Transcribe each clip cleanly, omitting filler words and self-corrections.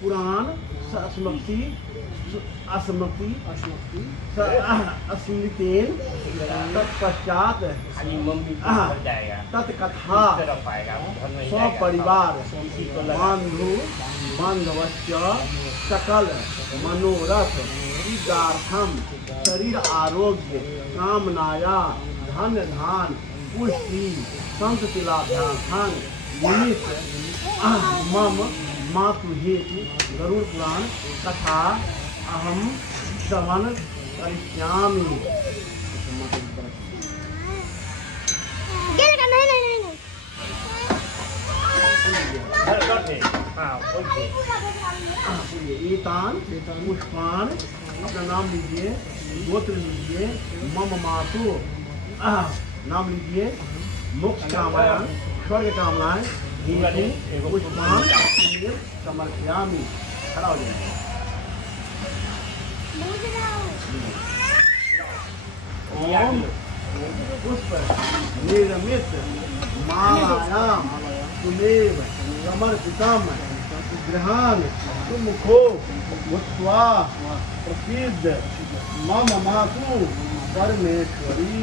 पुराण स्मृति अस्मृति अस्मृतेन तत्पश्चात तत्कथा स्वपरिवार बंधु बांधवश्च सकल मनोरथ सिद्धार्थम शरीर आरोग्य कामनाया धन धान पुष्टि संतति लाभार्थं निमित्त मम मातु हेतु गरुड़ पुराण कथा अहम श्रवण करिष्यामि। एतान पुष्पान अपना नाम लीजिए, गोत्र लीजिए, मम मातु नाम लीजिए, मोक्ष कामनाएं स्वर्ग कामनाएं पुष्पान समर्पयामि। खड़ा हो जाए। ओम पुष्प निर्मित मालायाम तुमेव समर्पितम गृहान तुमको भूत्वा प्रसिद्ध मम मातु परमेश्वरी।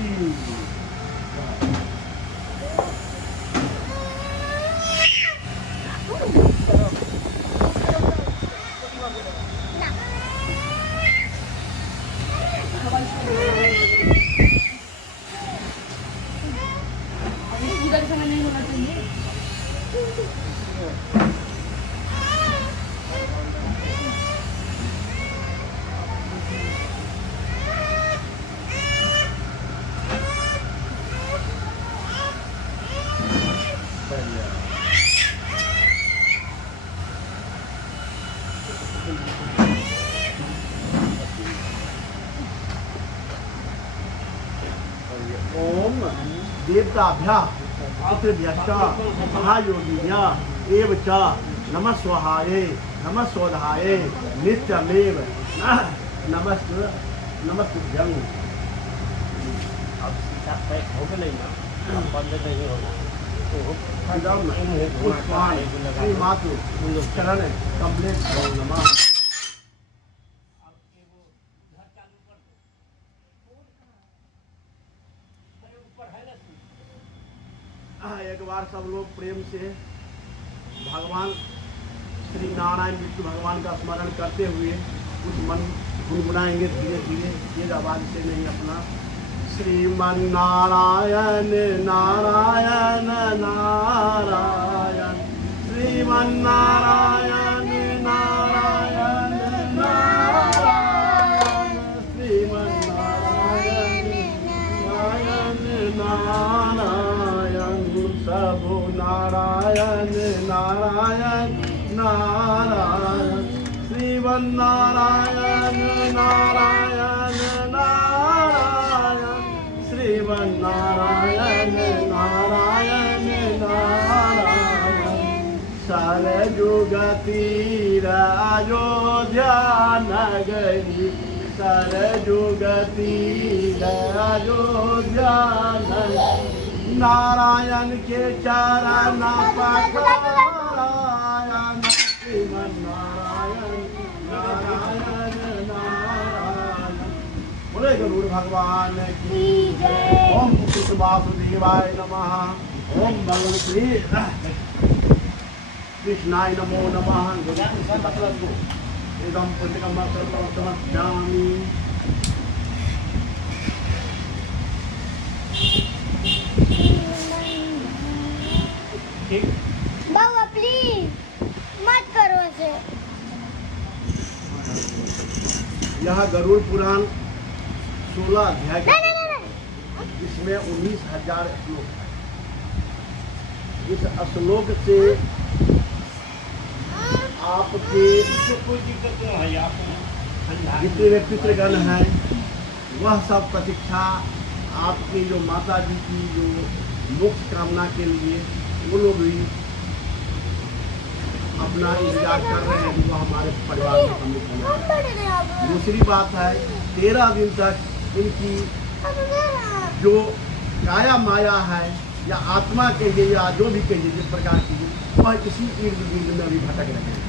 ओम देवताभ्यः पितृभ्यश्च महायोगिभ्यः एव च नमः स्वाहायै नमः स्वधायै नित्यमेव नमस्तुभ्यं। अब सीधा पैक हो गए ना, बंद नहीं होगा तो पुष्पान श्री मातु चरण कंप्लीट हो नमः। एक बार सब लोग प्रेम से भगवान श्री नारायण विष्णु भगवान का स्मरण करते हुए कुछ मन गुनगुनाएंगे धीरे धीरे, तेज आवाज से नहीं अपना। श्रीमन नारायण नारायण नारायण श्रीमन नारायण नारायण नारायण श्रीमन नारायण नारायण नारायण सबो नारायण नारायण नारायण श्रीमन नारायण नारायण नारायण श्रीमन नारायण नारायण नारायण सरयुग तीर अयोध्या नगरी सरयुग तीर अयोध्या नगरी नारायण के चरण पखारायण श्रीमन नारायण नारायण नारायण। बोले गरुड़ भगवान की जय। ओम कृष्ण वासुदेवाय नमः। ओम भगवान श्री कृष्णाय नमो नमः। एकदम पुण्यकर्म समर्पयामि। बाबा प्लीज मत करो ऐसे। यह गरुड़ पुराण 16 अध्याय का जिसमें 19,000 श्लोक है। इस श्लोक से आपके जितने वे पितृगण हैं वह सब प्रतीक्षा आपकी जो माता जी की जो मोक्ष कामना के लिए वो लोग भी अपना इंतजार कर रहे हैं। वो हमारे परिवार में सम्मिलित होना है। दूसरी बात है 13 दिन तक इनकी जो काया माया है या आत्मा कहिए या जो भी कहिए जिस प्रकार की वह इसी इर्द गिर्द में अभी भटक रहे हैं।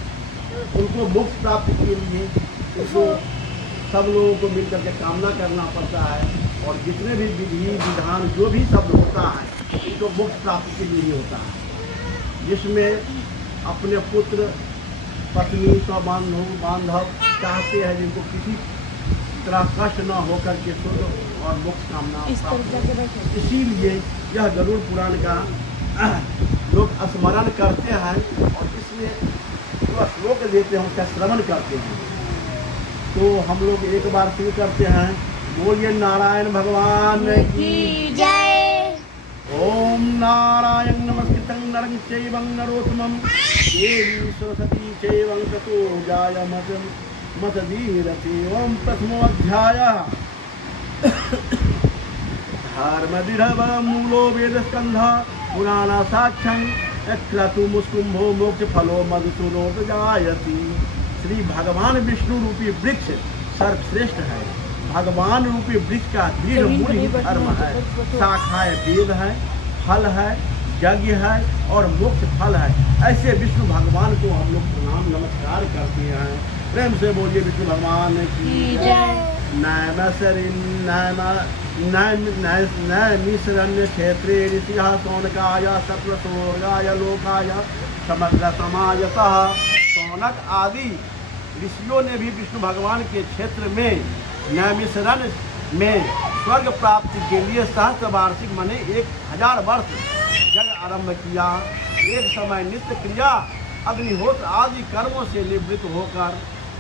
उनको मोक्ष प्राप्ति के लिए उनको सब लोगों को मिलकर के कामना करना पड़ता है, और जितने भी विधि विधान जो भी सब होता है इनको मोक्ष प्राप्ति के लिए ही होता है, जिसमें अपने पुत्र पत्नी बांधव चाहते हैं जिनको किसी तरह कष्ट न होकर के स्वर्ग और मोक्ष कामना। इसीलिए यह गरुड़ पुराण का लोग स्मरण करते हैं और इसमें जो श्लोक लेते हैं उसका श्रवण करते हैं। तो हम लोग एक बार शुरू करते हैं, बोलिए नारायण भगवान की जय। ओम नारायण नमस्कृतं नरं चैव नरोत्तमं देवी सरस्वती चैव ततो जायमतधीरते। ओम प्रथमोऽध्यायः धर्मदिढवमूलो वेदस्कन्धः पुराणासाख्यं क्रतुमुस्कुम्भो मोक्षफलो मधुसूदनोपजायति। श्री भगवान विष्णु रूपी वृक्ष सर्वश्रेष्ठ है। भगवान रूपी वृक्ष का दृढ़ मूल ही धर्म है, शाखाएं वेद है, फल है, यज्ञ है और मोक्ष फल है। ऐसे विष्णु भगवान को हम लोग प्रणाम नमस्कार करते हैं। प्रेम से बोलिए विष्णु भगवान की जय। नैमिषरण्य क्षेत्रे ऋषिः शौनकाय सत्वशोगाय लोकाय समग्र समाजतः। शौनक आदि ऋषियों ने भी विष्णु भगवान के क्षेत्र में नैमिषरण्य में स्वर्ग प्राप्ति के लिए सहस्त्र वार्षिक माने 1000 वर्ष जग आरंभ किया। एक समय नित्य क्रिया अग्निहोत्र आदि कर्मों से निवृत्त होकर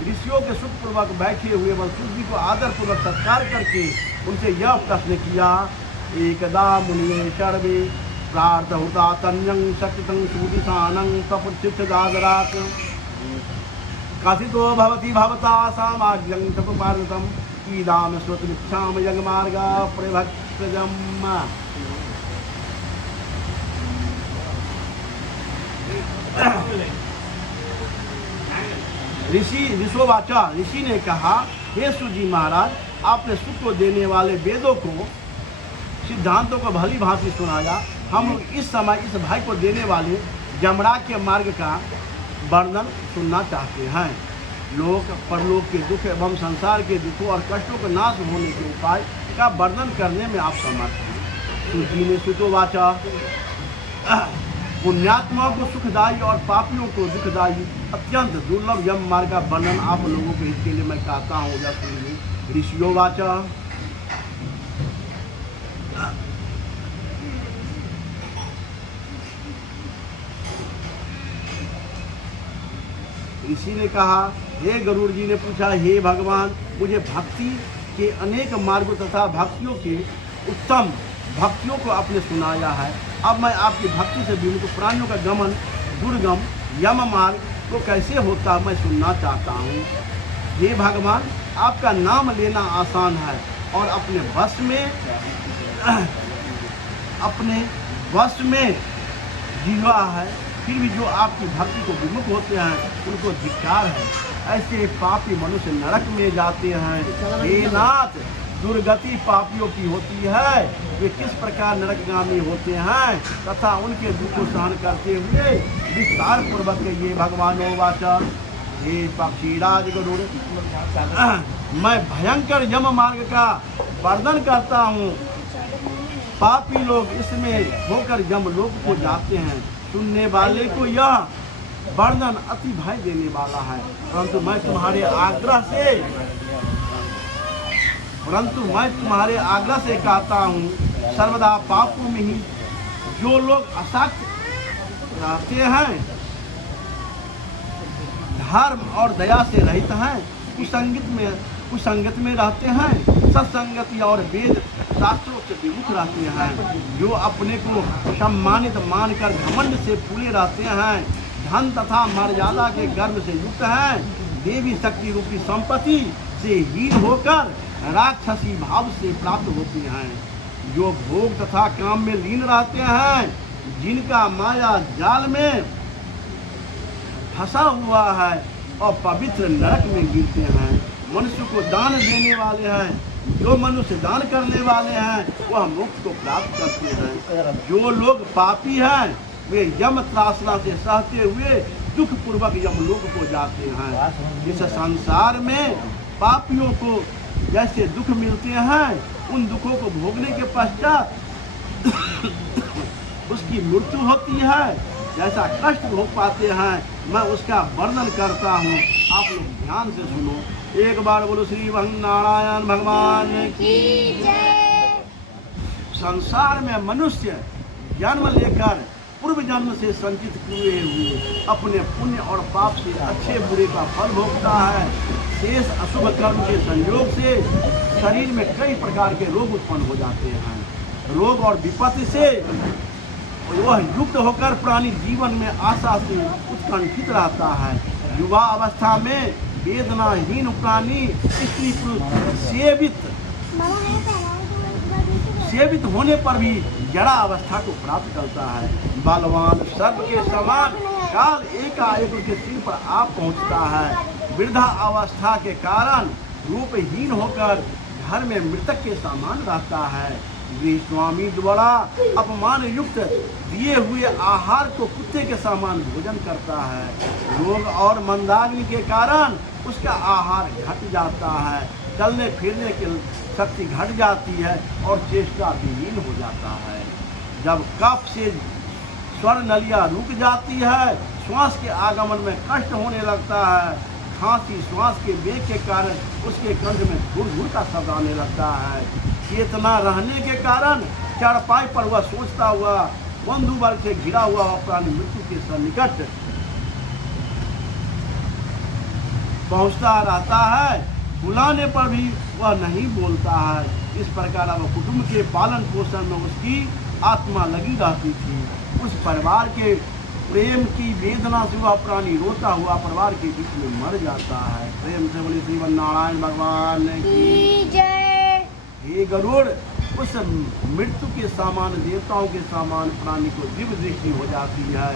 ऋषियों के सुखपूर्वक बैठे हुए वसुदेव जी को आदर पूर्वक सत्कार करके उनसे यह प्रश्न किया, एकदा मुनिये सर्वे प्रार्थहुता तन्यं शक्तितं सुदिशानं तपचित्तदादरात् कथितो भवति भवता सामाज्यं तपपार्वतम् ईदाम श्रोतुमिच्छामि यज्ञमार्गा प्रभक्तजम्। ऋषिवाचा ऋषि ने कहा, हे सुजी महाराज, आपने सुख को देने वाले वेदों को सिद्धांतों को भली भांति सुनाया। हम इस समय इस भाई को देने वाले यमराज के मार्ग का वर्णन सुनना चाहते हैं। लोक परलोक के दुख एवं संसार के दुखों और कष्टों के नाश होने के उपाय का वर्णन करने में आप समर्थ हैं। सुजी ने सुतोवाचा, पुण्यात्माओं को सुखदायी और पापियों को दुखदायी अत्यंत दुर्लभ यम मार्ग का वर्णन आप लोगों के हित के लिए मैं कहता हूँ। ऋषियोवाचा, ऋषि ने कहा, हे गरुड़ जी ने पूछा, हे भगवान, मुझे भक्ति के अनेक मार्गों तथा भक्तियों के उत्तम भक्तियों को आपने सुनाया है। अब मैं आपकी भक्ति से विमुख प्राणियों का गमन दुर्गम यम मार्ग तो कैसे होता मैं सुनना चाहता हूँ। हे भगवान, आपका नाम लेना आसान है और अपने वश में जीवा है, फिर भी जो आपकी भक्ति को विमुख होते हैं उनको धिक्कार है। ऐसे पापी मनुष्य नरक में जाते हैं। हे नाथ, दुर्गति पापियों की होती है, वे किस प्रकार नरकगामी होते हैं तथा उनके दुख को सहन करते हुए विस्तार पूर्वक ये भगवानो वाचा, हे पक्षीराज गरुड़, मैं भयंकर यम मार्ग का वर्णन करता हूँ। पापी लोग इसमें होकर यमलोक को जाते हैं। सुनने वाले को यह वर्णन अति भय देने वाला है, परंतु मैं तुम्हारे आग्रह से कहता हूँ, सर्वदा पापों में ही जो लोग आसक्त रहते हैं, धर्म और दया से रहित हैं, कुसंगत में रहते हैं, सत्संगति और वेद शास्त्रों से विमुख रहते हैं, जो अपने को सम्मानित मानकर घमंड से फूले रहते हैं, धन तथा मर्यादा के गर्व से युक्त हैं, देवी शक्ति रूपी संपत्ति से हीन होकर राक्षसी भाव से प्राप्त होते हैं, जो भोग तथा काम में लीन रहते हैं, जिनका माया जाल में फंसा हुआ है और पवित्र नरक में गिरते हैं। मनुष्य को दान देने वाले हैं, जो मनुष्य दान करने वाले हैं वह मोक्ष को प्राप्त करते हैं। जो लोग पापी हैं वे यम त्रासना से सहते हुए दुख पूर्वक यमलोक को जाते हैं। इस संसार में पापियों को जैसे दुख मिलते हैं, उन दुखों को भोगने के पश्चात उसकी मृत्यु होती है, जैसा कष्ट भोग पाते हैं, मैं उसका वर्णन करता हूँ। आप लोग ध्यान से सुनो। एक बार बोलो श्री नारायण भगवान की जय। संसार में मनुष्य जन्म लेकर पूर्व जन्म से संचित किए हुए अपने पुण्य और पाप से अच्छे बुरे का फल भोगता है। शेष अशुभ कर्म के संयोग से शरीर में कई प्रकार के रोग उत्पन्न हो जाते हैं। रोग और विपत्ति से वह युक्त होकर प्राणी जीवन में आशा से उत्कंठित रहता है। युवा अवस्था में वेदनाहीन प्राणी स्त्री पुरुष सेवित होने पर भी जड़ा अवस्था को प्राप्त करता है। बलवान सर्प के समान काल एकाएक उसके सिर पर आ पहुंचता है। वृद्धा अवस्था के कारण रूपहीन होकर घर में मृतक के समान रहता है। गृह स्वामी द्वारा अपमान युक्त दिए हुए आहार को कुत्ते के समान भोजन करता है। रोग और मंदाग्नि के कारण उसका आहार घट जाता है। चलने फिरने की शक्ति घट जाती है और चेष्टा विहीन हो जाता है। जब कफ से स्वर नलियाँ रुक जाती है, श्वास के आगमन में कष्ट होने लगता है। खांसी श्वास के वेग के कारण उसके कंठ में घुर घुर का शब्द आने लगता है। चेतना रहने के कारण चारपाई पर वह सोचता हुआ बंधु वर्ग से घिरा हुआ प्राणी मृत्यु के सन्निकट पहुंचता रहता है। बुलाने पर भी वह नहीं बोलता है। इस प्रकार वह कुटुंब के पालन पोषण में उसकी आत्मा लगी रहती थी। उस परिवार के प्रेम की वेदना से वह प्राणी रोता हुआ परिवार के बीच में मर जाता है। प्रेम से बोले श्री नारायण भगवान की जय। हे गरुड़, उस मृत्यु के समान देवताओं के समान प्राणी को दिव्य दृष्टि हो जाती है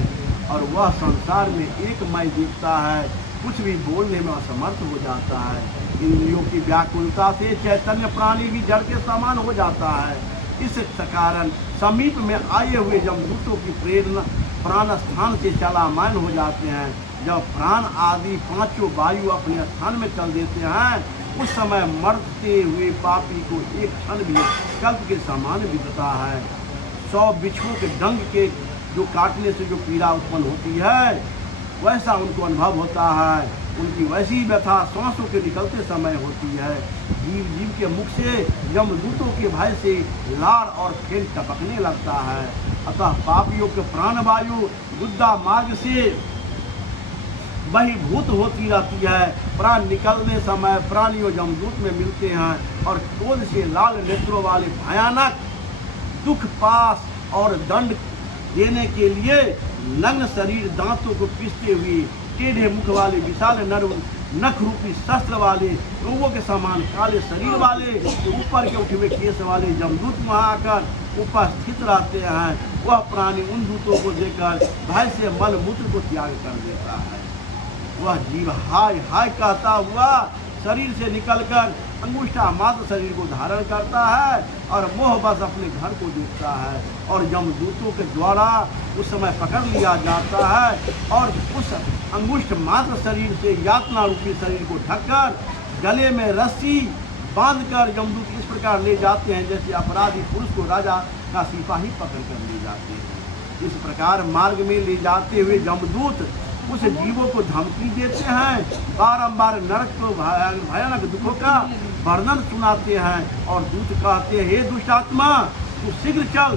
और वह संसार में एकमय दिखता है। कुछ भी बोलने में असमर्थ हो जाता है। इंद्रियों की व्याकुलता से चैतन्य प्राणी भी जड़ के समान हो जाता है। इस कारण समीप में आए हुए यमदूतों की प्रेरणा प्राण स्थान से चलामान हो जाते हैं। जब प्राण आदि पांचों वायु अपने स्थान में चल देते हैं, उस समय मरते हुए पापी को एक क्षण भी कल्प के समान बीतता है। 100 बिच्छुओं के डंग के जो काटने से जो पीड़ा उत्पन्न होती है, वैसा उनको अनुभव होता है। उनकी वैसी व्यथा सांसों के निकलते समय होती है। जीव जीव के मुख से यमदूतों के भय से लार और फेन टपकने लगता है। अतः पापियों के प्राणवायु गुद्दा मार्ग से बहिर्भूत होती रहती है। प्राण निकलने समय प्राणियों यमदूत में मिलते हैं और क्रोध से लाल नेत्रों वाले भयानक दुख पास और दंड देने के लिए नग्न शरीर दांतों को पीसते हुए टेढ़े मुख वाले विशाल नख रूपी शस्त्र वाले लोगों के समान काले शरीर वाले ऊपर के उठे हुए केस वाले यमदूत वहाँ आकर उपस्थित रहते हैं। वह प्राणी उन दूतों को देखकर भय से मल मूत्र को त्याग कर देता है। वह जीव हाय हाय कहता हुआ शरीर से निकलकर अंगुष्ठा मात्र शरीर को धारण करता है और मोह बस अपने घर को देखता है और यमदूतों के द्वारा उस समय पकड़ लिया जाता है और उस अंगुष्ठ मात्र शरीर से यातना रूपी शरीर को ढककर गले में रस्सी बांधकर यमदूत इस प्रकार ले जाते हैं जैसे अपराधी पुरुष को राजा का सिपाही पकड़ कर ले जाते हैं। इस प्रकार मार्ग में ले जाते हुए यमदूत उस जीवों को धमकी देते हैं, बारंबार नरक को भयानक दुखों का वर्णन सुनाते हैं और दूत कहते हैं, हे दुष्टात्मा, तू शीघ्र चल,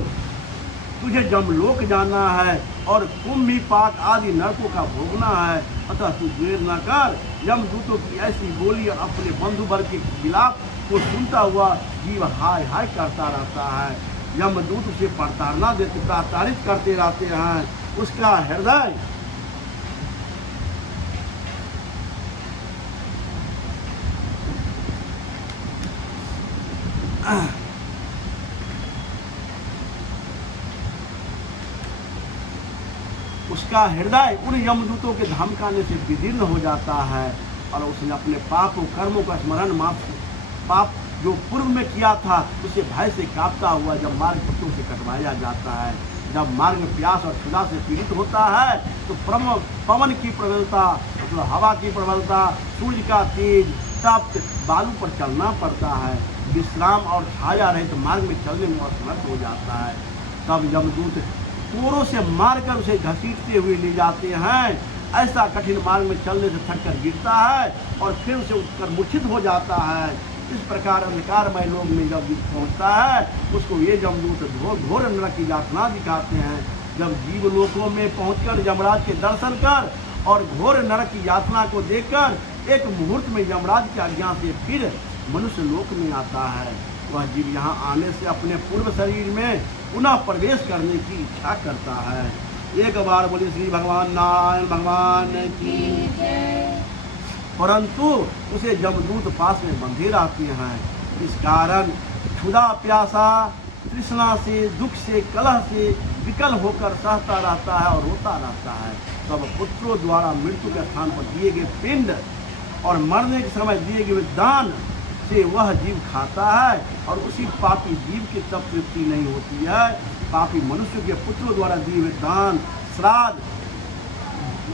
तुझे जमलोक जाना है और कुंभी पाक आदि नरकों का भोगना है। अतः तू देर न कर। यमदूतों की ऐसी बोली और अपने बंधु वर्ग के खिलाफ को सुनता हुआ जीव हाय हाय करता रहता है। यमदूत उसे प्रताड़ित करते रहते हैं। उसका हृदय उन यमदूतों के धमकाने से विदीर्ण हो जाता है और उसने अपने पाप और कर्मों का स्मरण पाप जो पूर्व में किया था उसे भय से कांपता हुआ जब मार्ग पत्तों से कटवाया जाता है। जब मार्ग में प्यास और क्षुधा से पीड़ित होता है तो पवन की प्रबलता, मतलब हवा की प्रबलता, सूर्य का तेज, तप्त बालू पर चलना पड़ता है। विश्राम और छाया रहित मार्ग में चलने में असमर्थ हो जाता है। तब यमदूत कोरों से मारकर उसे घसीटते हुए ले जाते हैं। ऐसा कठिन मार्ग में चलने से थक कर गिरता है और फिर उसे उठकर मूर्छित हो जाता है। इस प्रकार अंधकारमय लोक में जब पहुंचता है उसको ये यमदूत घोर नरक की यातना दिखाते हैं। जब जीवलोकों में पहुंचकर यमराज के दर्शन कर और घोर नरक की यातना को देखकर एक मुहूर्त में यमराज की आज्ञा से फिर मनुष्य लोक में आता है। वह जीव यहाँ आने से अपने पूर्व शरीर में पुनः प्रवेश करने की इच्छा करता है। एक बार बोले श्री भगवान नारायण भगवान की, परंतु उसे यमदूत पास में बंधे रहते हैं। इस कारण क्षुधा प्यासा तृष्णा से, दुख से, कलह से विकल होकर सहता रहता है और रोता रहता है। तब पुत्रों द्वारा मृत्यु के स्थान पर दिए गए पिंड और मरने के समय दिए गए दान से वह जीव खाता है और उसी पापी जीव की तब तृप्ति नहीं होती है। पापी मनुष्य के पुत्रों द्वारा दिए हुए दान, श्राद्ध,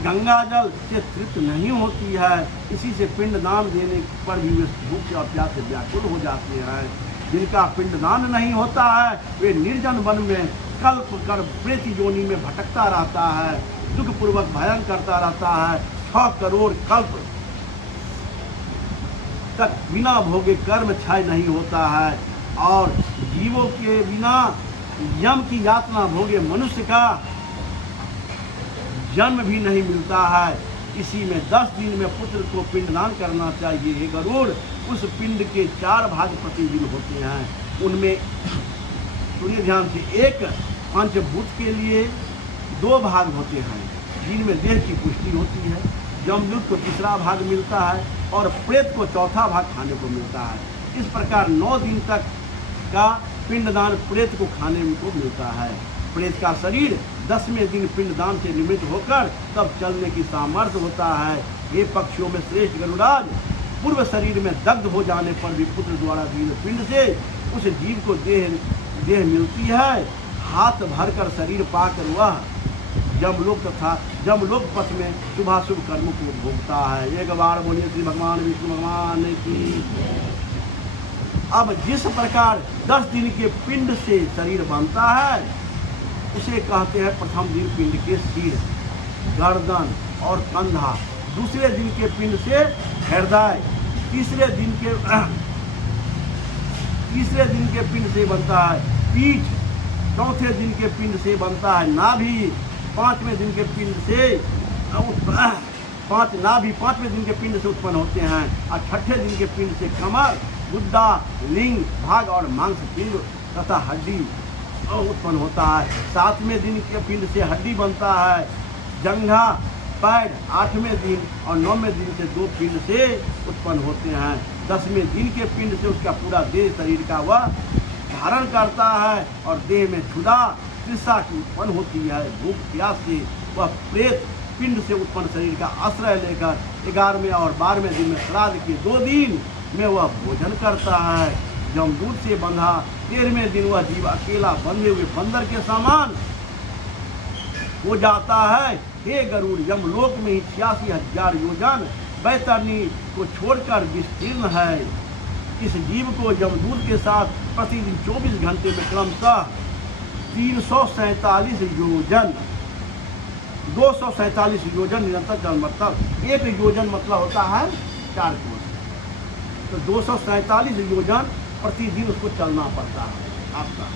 गंगा जल से तृप्त नहीं होती है। इसी से पिंडदान देने पर भी वे भूख से और प्यास से व्याकुल हो जाते हैं। जिनका पिंडदान नहीं होता है वे निर्जन वन में कल्प कर प्रेत योनि में भटकता रहता है, दुख पूर्वक भयन करता रहता है। 6 करोड़ कल्प तक बिना भोगे कर्म क्षय नहीं होता है और जीवों के बिना यम की यातना भोगे मनुष्य का जन्म भी नहीं मिलता है। इसी में 10 दिन में पुत्र को पिंडदान करना चाहिए। हे गरुड़, उस पिंड के 4 भाग प्रतिदिन होते हैं। उनमें सुनिए ध्यान से, एक पंचभूत के लिए 2 भाग होते हैं जिनमें देह की पुष्टि होती है। यमदूत को 3रा भाग मिलता है और प्रेत को 4था भाग खाने को मिलता है। इस प्रकार 9 दिन तक का पिंडदान प्रेत को खाने को मिलता है। प्रेत का शरीर 10वें दिन पिंडदान से निमित्त होकर तब चलने की सामर्थ्य होता है। ये पक्षियों में श्रेष्ठ गरुड़ाज, पूर्व शरीर में दग्ध हो जाने पर भी पुत्र द्वारा दिए पिंड से उस जीव को देह मिलती है। हाथ भरकर शरीर पाकर वह यमलोक तथा यमलोक पथ में शुभाशुभ कर्मों को भोगता है। एक बार बोलिए श्री भगवान विष्णु भगवान की। अब जिस प्रकार 10 दिन के पिंड से शरीर बनता है उसे कहते हैं प्रथम दिन पिंड के सिर, गर्दन और कंधा, दूसरे दिन के पिंड से हृदय, तीसरे दिन के पिंड से बनता है पीठ, चौथे दिन के पिंड से बनता है नाभि, 5वें दिन के पिंड से पाँचवें दिन के पिंड से उत्पन्न होते हैं और 6ठे दिन के पिंड से कमर, गुद्दा, लिंग भाग और मांस पिंड तथा हड्डी उत्पन्न होता है। 7वें दिन के पिंड से हड्डी बनता है, जंघा, पैर 8वें दिन और 9वें दिन से 2 पिंड से उत्पन्न होते हैं। 10वें दिन के पिंड से उसका पूरा देह शरीर का वह धारण करता है और देह में क्षुधा तृष्णा की उत्पन्न होती है। भूख प्यास से वह प्रेत पिंड से उत्पन्न शरीर का आश्रय लेकर 11वें और 12वें दिन में श्राद्ध के 2 दिन में वह भोजन करता है। यमदूत से बंधा 13वें दिन वह जीव अकेला बंधे हुए बंदर के समान हो जाता है। हे गरुड़, यमलोक में 86,000 योजन बैतरणी को छोड़कर विस्तीर्ण है। इस जीव को यमदूत के साथ प्रतिदिन 24 घंटे में क्रमशः 347 योजन, 247 योजन निरंतर चल, मतलब 1 योजन मतलब होता है 4 कोस, तो 247 योजन प्रतिदिन उसको चलना पड़ता है आपका।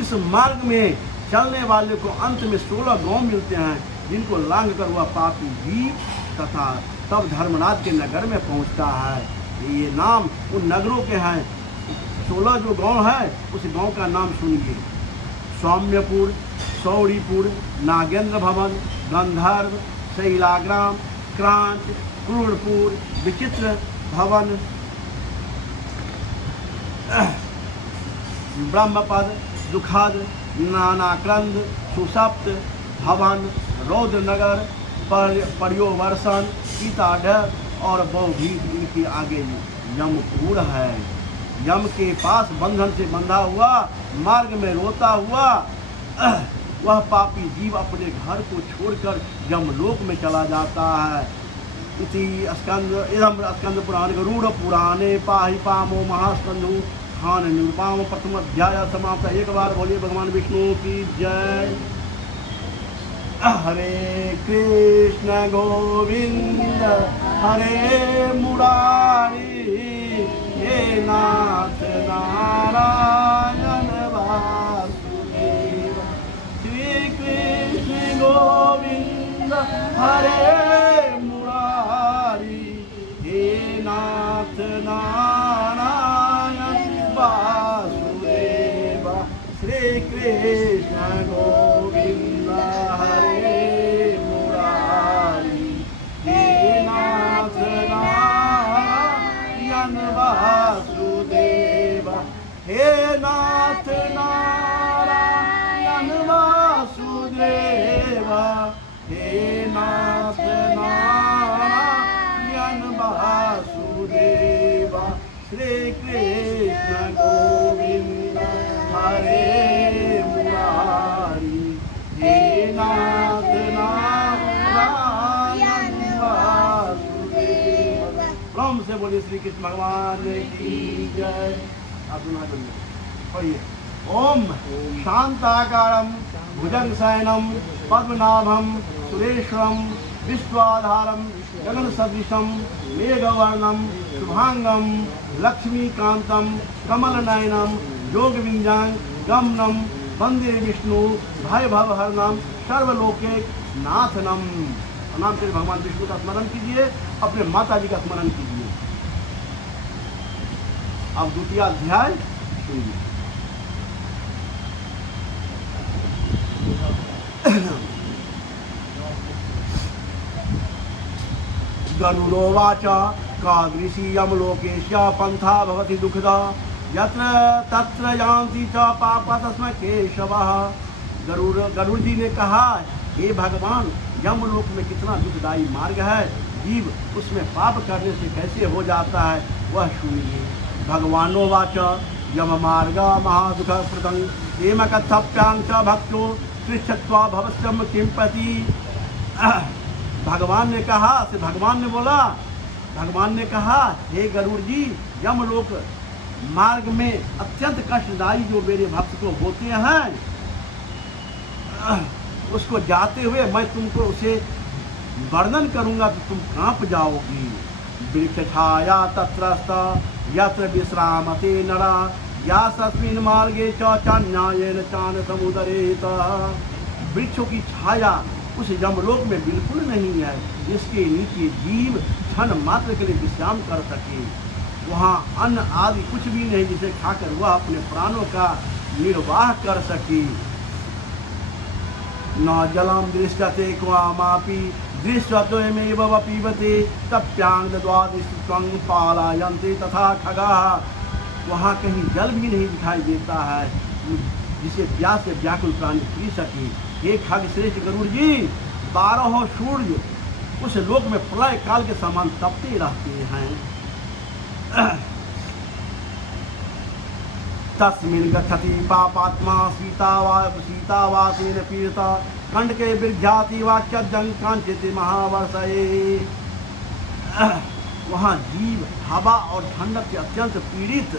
इस मार्ग में चलने वाले को अंत में 16 गांव मिलते हैं जिनको लांघ कर वह पापी जीव तथा तब धर्मराज के नगर में पहुंचता है। ये नाम उन नगरों के हैं। 16 जो गांव है उस गांव का नाम सुनिए: सौम्यपुर, सौरीपुर, नागेंद्र भवन, गंधर्व, शैलाग्राम, क्रांत, क्रूरपुर, विचित्र भवन, ब्रह्मपद, दुखद, नानाक्रंद, सुसप्त भवन, रौद्रनगर, पर्योवर्षण, सीताढ़ और बहुभीत। इनके आगे यमपुर है। यम के पास बंधन से बंधा हुआ मार्ग में रोता हुआ वह पापी जीव अपने घर को छोड़कर यमलोक में चला जाता है। इति स्कंद पुराण गरुड़ पुराणे पाहि पामो महास्कंधु खान निरूपाम प्रथम अध्याय समाप्त। एक बार बोलिए भगवान विष्णु की जय। हरे कृष्ण गोविंद हरे मुरारी हे नाथ नारायण वासुदेव। श्री कृष्ण गोविंद हरे मुरारी हे नाथ नारायण वासुदेव। श्री कृष्ण गोविंद हरे मुरारी हे नाथ नारायण वासुदेव। हे नाथ नारायण वासुदेव। हे नाथ नारायण वासुदेव। श्री कृष्ण गोविंद हरे मुरारी हे नाथ नारायण वासुदेव। प्रेम से बोलिए श्री कृष्ण भगवान की जय। आप पढ़िए। ओम शांताकारं भुजंगशयनं पद्मनाभं सुरेश्वरं विश्वाधारं गगनसदृशं मेघवर्णं शुभांगं लक्ष्मीकान्तं कमलनयनं योगविंजांगमनं वंदे विष्णु भयभवहरणं सर्वलोकैकनाथनं। प्रणाम करके भगवान विष्णु का स्मरण कीजिए, अपने माता जी का स्मरण कीजिए। अब द्वितीय अध्याय सुनिए। गरुडोवाच कादृशी यमलोकेश्य पंथा भवति दुःखदा यत्र तत्र यान्ति च पापा तस्मै केशवः। गरुड़ जी ने कहा, हे भगवान, यमलोक में कितना दुखदायी मार्ग है, जीव उसमें पाप करने से कैसे हो जाता है वह सुनिए। भगवानोवाच यम मार्ग महादुःखप्रदं हेम कथप्यां च भक्तो पृच्छत्वा भवस्यं किं पति। भगवान ने कहा, से भगवान ने बोला, भगवान ने कहा, हे गरुड़ जी, यमलोक मार्ग में अत्यंत कष्टदायी जो मेरे भक्त को होते हैं, उसको जाते हुए मैं तुमको उसे वर्णन करूंगा तो तुम कांप जाओगी। वृक्ष छाया तत्रस्थ यत्र विश्रामते नरा यास्मिन् मार्गे च चान्यायेन चान समुदरेत। वृक्षों की छाया उस यमलोक में बिल्कुल नहीं है जिसके नीचे जीव क्षण मात्र के लिए विश्राम कर सके। वहाँ अन्न आदि कुछ भी नहीं जिसे खाकर वह अपने प्राणों का निर्वाह कर सके। न जलम दृश्यते क्वामापि दृश्यत्वमेव पीबते तप्यांग द्वादशं पालायन्ते तथा खगाः। वहाँ कहीं जल भी नहीं दिखाई देता है जिसे प्यास से व्याकुल प्राणी पी सके। हे खग श्रेष्ठ गरुड़ जी, 12 सूर्य उस लोक में प्रलय काल के समान तपते रहते हैं। तस्मिन् गच्छति पापात्मा सीतावासेन पीड़िता कंडके विर्घ्याति वाक्यजं कांचिति महावर्षये। वहाँ जीव हवा और ठंडक से अत्यंत पीड़ित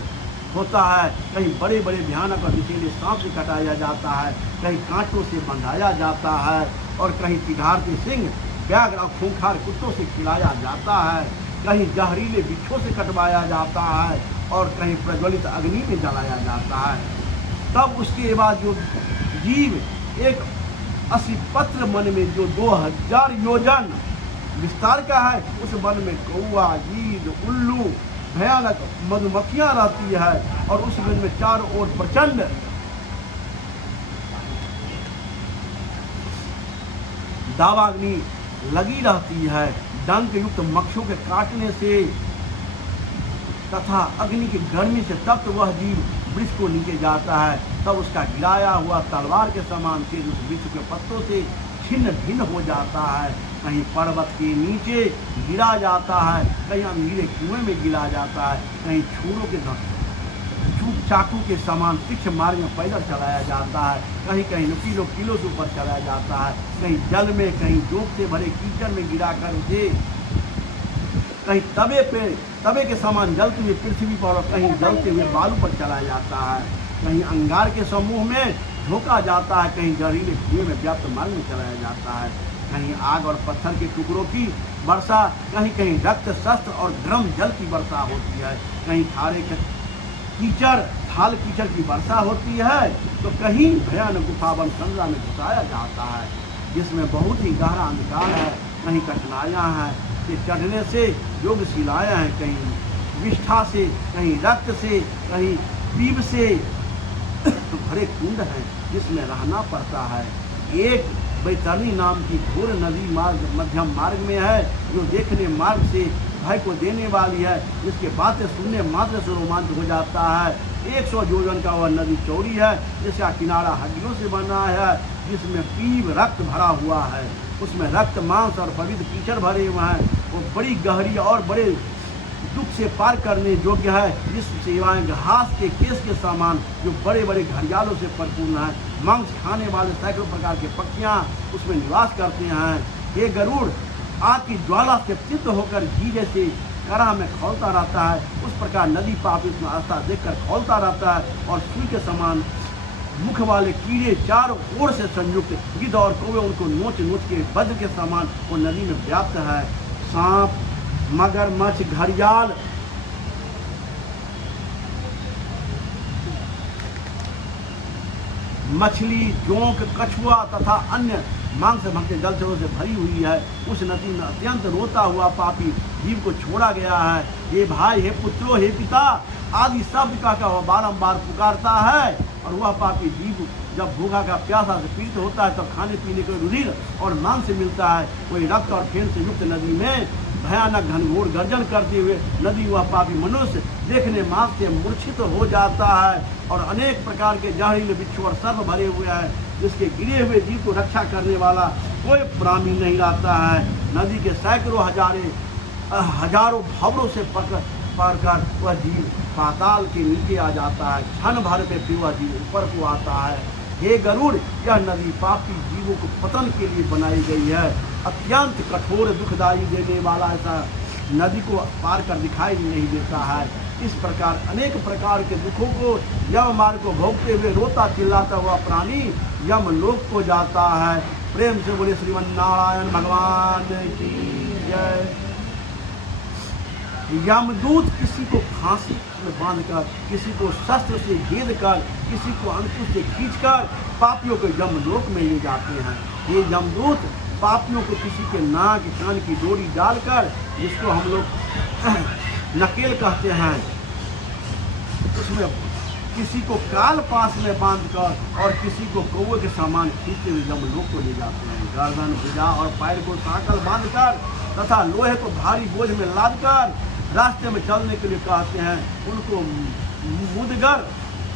होता है। कहीं बड़े बड़े भयानक और विषैले सांप से कटाया जाता है, कहीं कांटों से बंधाया जाता है और कहीं चिघाड़ते सिंह व्याघ्र और खूंखार कुत्तों से खिलाया जाता है, कहीं जहरीले बिच्छों से कटवाया जाता है और कहीं प्रज्वलित अग्नि में जलाया जाता है। तब उसके बाद जो जीव एक 80 पत्र मन में जो 2000 योजन विस्तार का है, उस वन में कौआ, गीद, उल्लू, भयानक मधुमक्खियां रहती है और उस वन में चारों ओर प्रचंड दावाग्नि लगी रहती है। डंक युक्त मक्षों के काटने से तथा अग्नि की गर्मी से तप्त वह जीव वृक्ष को नीचे जाता है। तब उसका गिराया हुआ तलवार के समान तेज उस वृक्ष के पत्तों से छिन्न भिन्न हो जाता है। कहीं पर्वत के नीचे गिरा जाता है, कहीं अंधेरे कुएं में गिरा जाता है, कहीं छूरों के चूक चाकू के समान तीक्ष्ण मार्ग में पैदल चलाया जाता है, कहीं कहीं नुकीलों किलो के ऊपर चलाया जाता है, कहीं जल में, कहीं जोक से भरे कीचड़ में गिराकर उसे, कहीं तवे के समान जलते हुए पृथ्वी पर और कहीं जलते हुए बालू पर चलाया जाता है, कहीं अंगार के समूह में झोंका जाता है, कहीं जहरीले कुएं में व्याप्त मार्ग में चलाया जाता है, कहीं आग और पत्थर के टुकड़ों की वर्षा, कहीं कहीं रक्त शस्त्र और ड्रम जल की वर्षा होती है, कहीं थाल कीचड़ की वर्षा होती है, तो कहीं भयानक गुफावन संद्रा में घुसाया जाता है, जिसमें बहुत ही गहरा अंधकार है, कहीं कठिनाइयाँ हैं कि चढ़ने से योग शिलाएँ हैं, कहीं विष्ठा से, कहीं रक्त से, कहीं पीप से तो भरे कुंड हैं जिसमें रहना पड़ता है। एक बैतरणी नाम की घोर नदी मार्ग मध्यम मार्ग में है, जो देखने मार्ग से भय को देने वाली है, जिसके बातें सुनने मात्र से रोमांच हो जाता है। 100 योजन का वह नदी चौड़ी है, जिसका किनारा हड्डियों से बना है, जिसमें पीप रक्त भरा हुआ है, उसमें रक्त मांस और पवित्र कीचड़ भरे हुए हैं। वो बड़ी गहरी और बड़े दुख से पार करने योग्य है, जिस सेवाएं घास के केस के समान जो बड़े बड़े घड़ियालों से परिपूर्ण है। मांस खाने वाले सैकड़ों प्रकार के पक्षियाँ उसमें निवास करते हैं। ये गरुड़ आग की ज्वाला से तृप्त होकर घी जैसे कड़ा में खौलता रहता है, उस प्रकार नदी पाप इसमें आस्था देखकर खौलता रहता है, और सुई के समान मुख वाले कीड़े चारों ओर से संयुक्त गिद्ध और कौवे उनको नोच नोच के वज्र के समान वो नदी में व्याप्त है। सांप, मगरमच्छ, घड़ियाल, मछली, जोंक, कछुआ तथा अन्य मांस भक्त जलचरों से भरी हुई है। उस नदी में अत्यंत रोता हुआ पापी जीव को छोड़ा गया है। हे भाई, हे पुत्रों, हे पिता आदि शब्द का वह बारंबार पुकारता है, और वह पापी जीव जब भूखा का प्यासा से पीड़ित होता है, तब खाने पीने को रुधिर और मांस से मिलता है। वही रक्त और फेन से युक्त नदी में भयानक घनघोर गर्जन करते हुए नदी वह पापी मनुष्य देखने मात्र से मूर्छित हो जाता है, और अनेक प्रकार के जहरीले बिच्छू और सर्प भरे हुए हैं, जिसके गिरे हुए जीव को रक्षा करने वाला कोई प्राणी नहीं रहता है। नदी के सैकड़ों हजारों भवरों से पार कर वह जीव पाताल के नीचे आ जाता है। क्षण भर पे फिर वह जीव ऊपर को आता है। हे गरुड़, यह नदी पापी जीवों को पतन के लिए बनाई गई है। अत्यंत कठोर दुखदायी देने वाला ऐसा नदी को पार कर दिखाई नहीं देता है। इस प्रकार अनेक प्रकार के दुखों को यम मार्ग को भोगते हुए रोता चिल्लाता हुआ प्राणी यम लोक को जाता है। प्रेम से बोले श्रीमन नारायण भगवान की जय। यमदूत किसी को फांसी में बांधकर, किसी को शस्त्र से घेर कर, किसी को अंकुश से खींचकर पापियों को यमलोक में ले जाते हैं। ये यमदूत पापियों को किसी के नाक कान की डोरी डालकर, जिसको हम लोग नकेल कहते हैं, उसमें किसी को काल पास में बांधकर और किसी को कौवे के सामान खींचते हुए यमलोक को ले जाते हैं। गर्दन, भुजा और पैर को सांकल बांधकर तथा लोहे को भारी बोझ में लादकर रास्ते में चलने के लिए कहते हैं। उनको मुदगर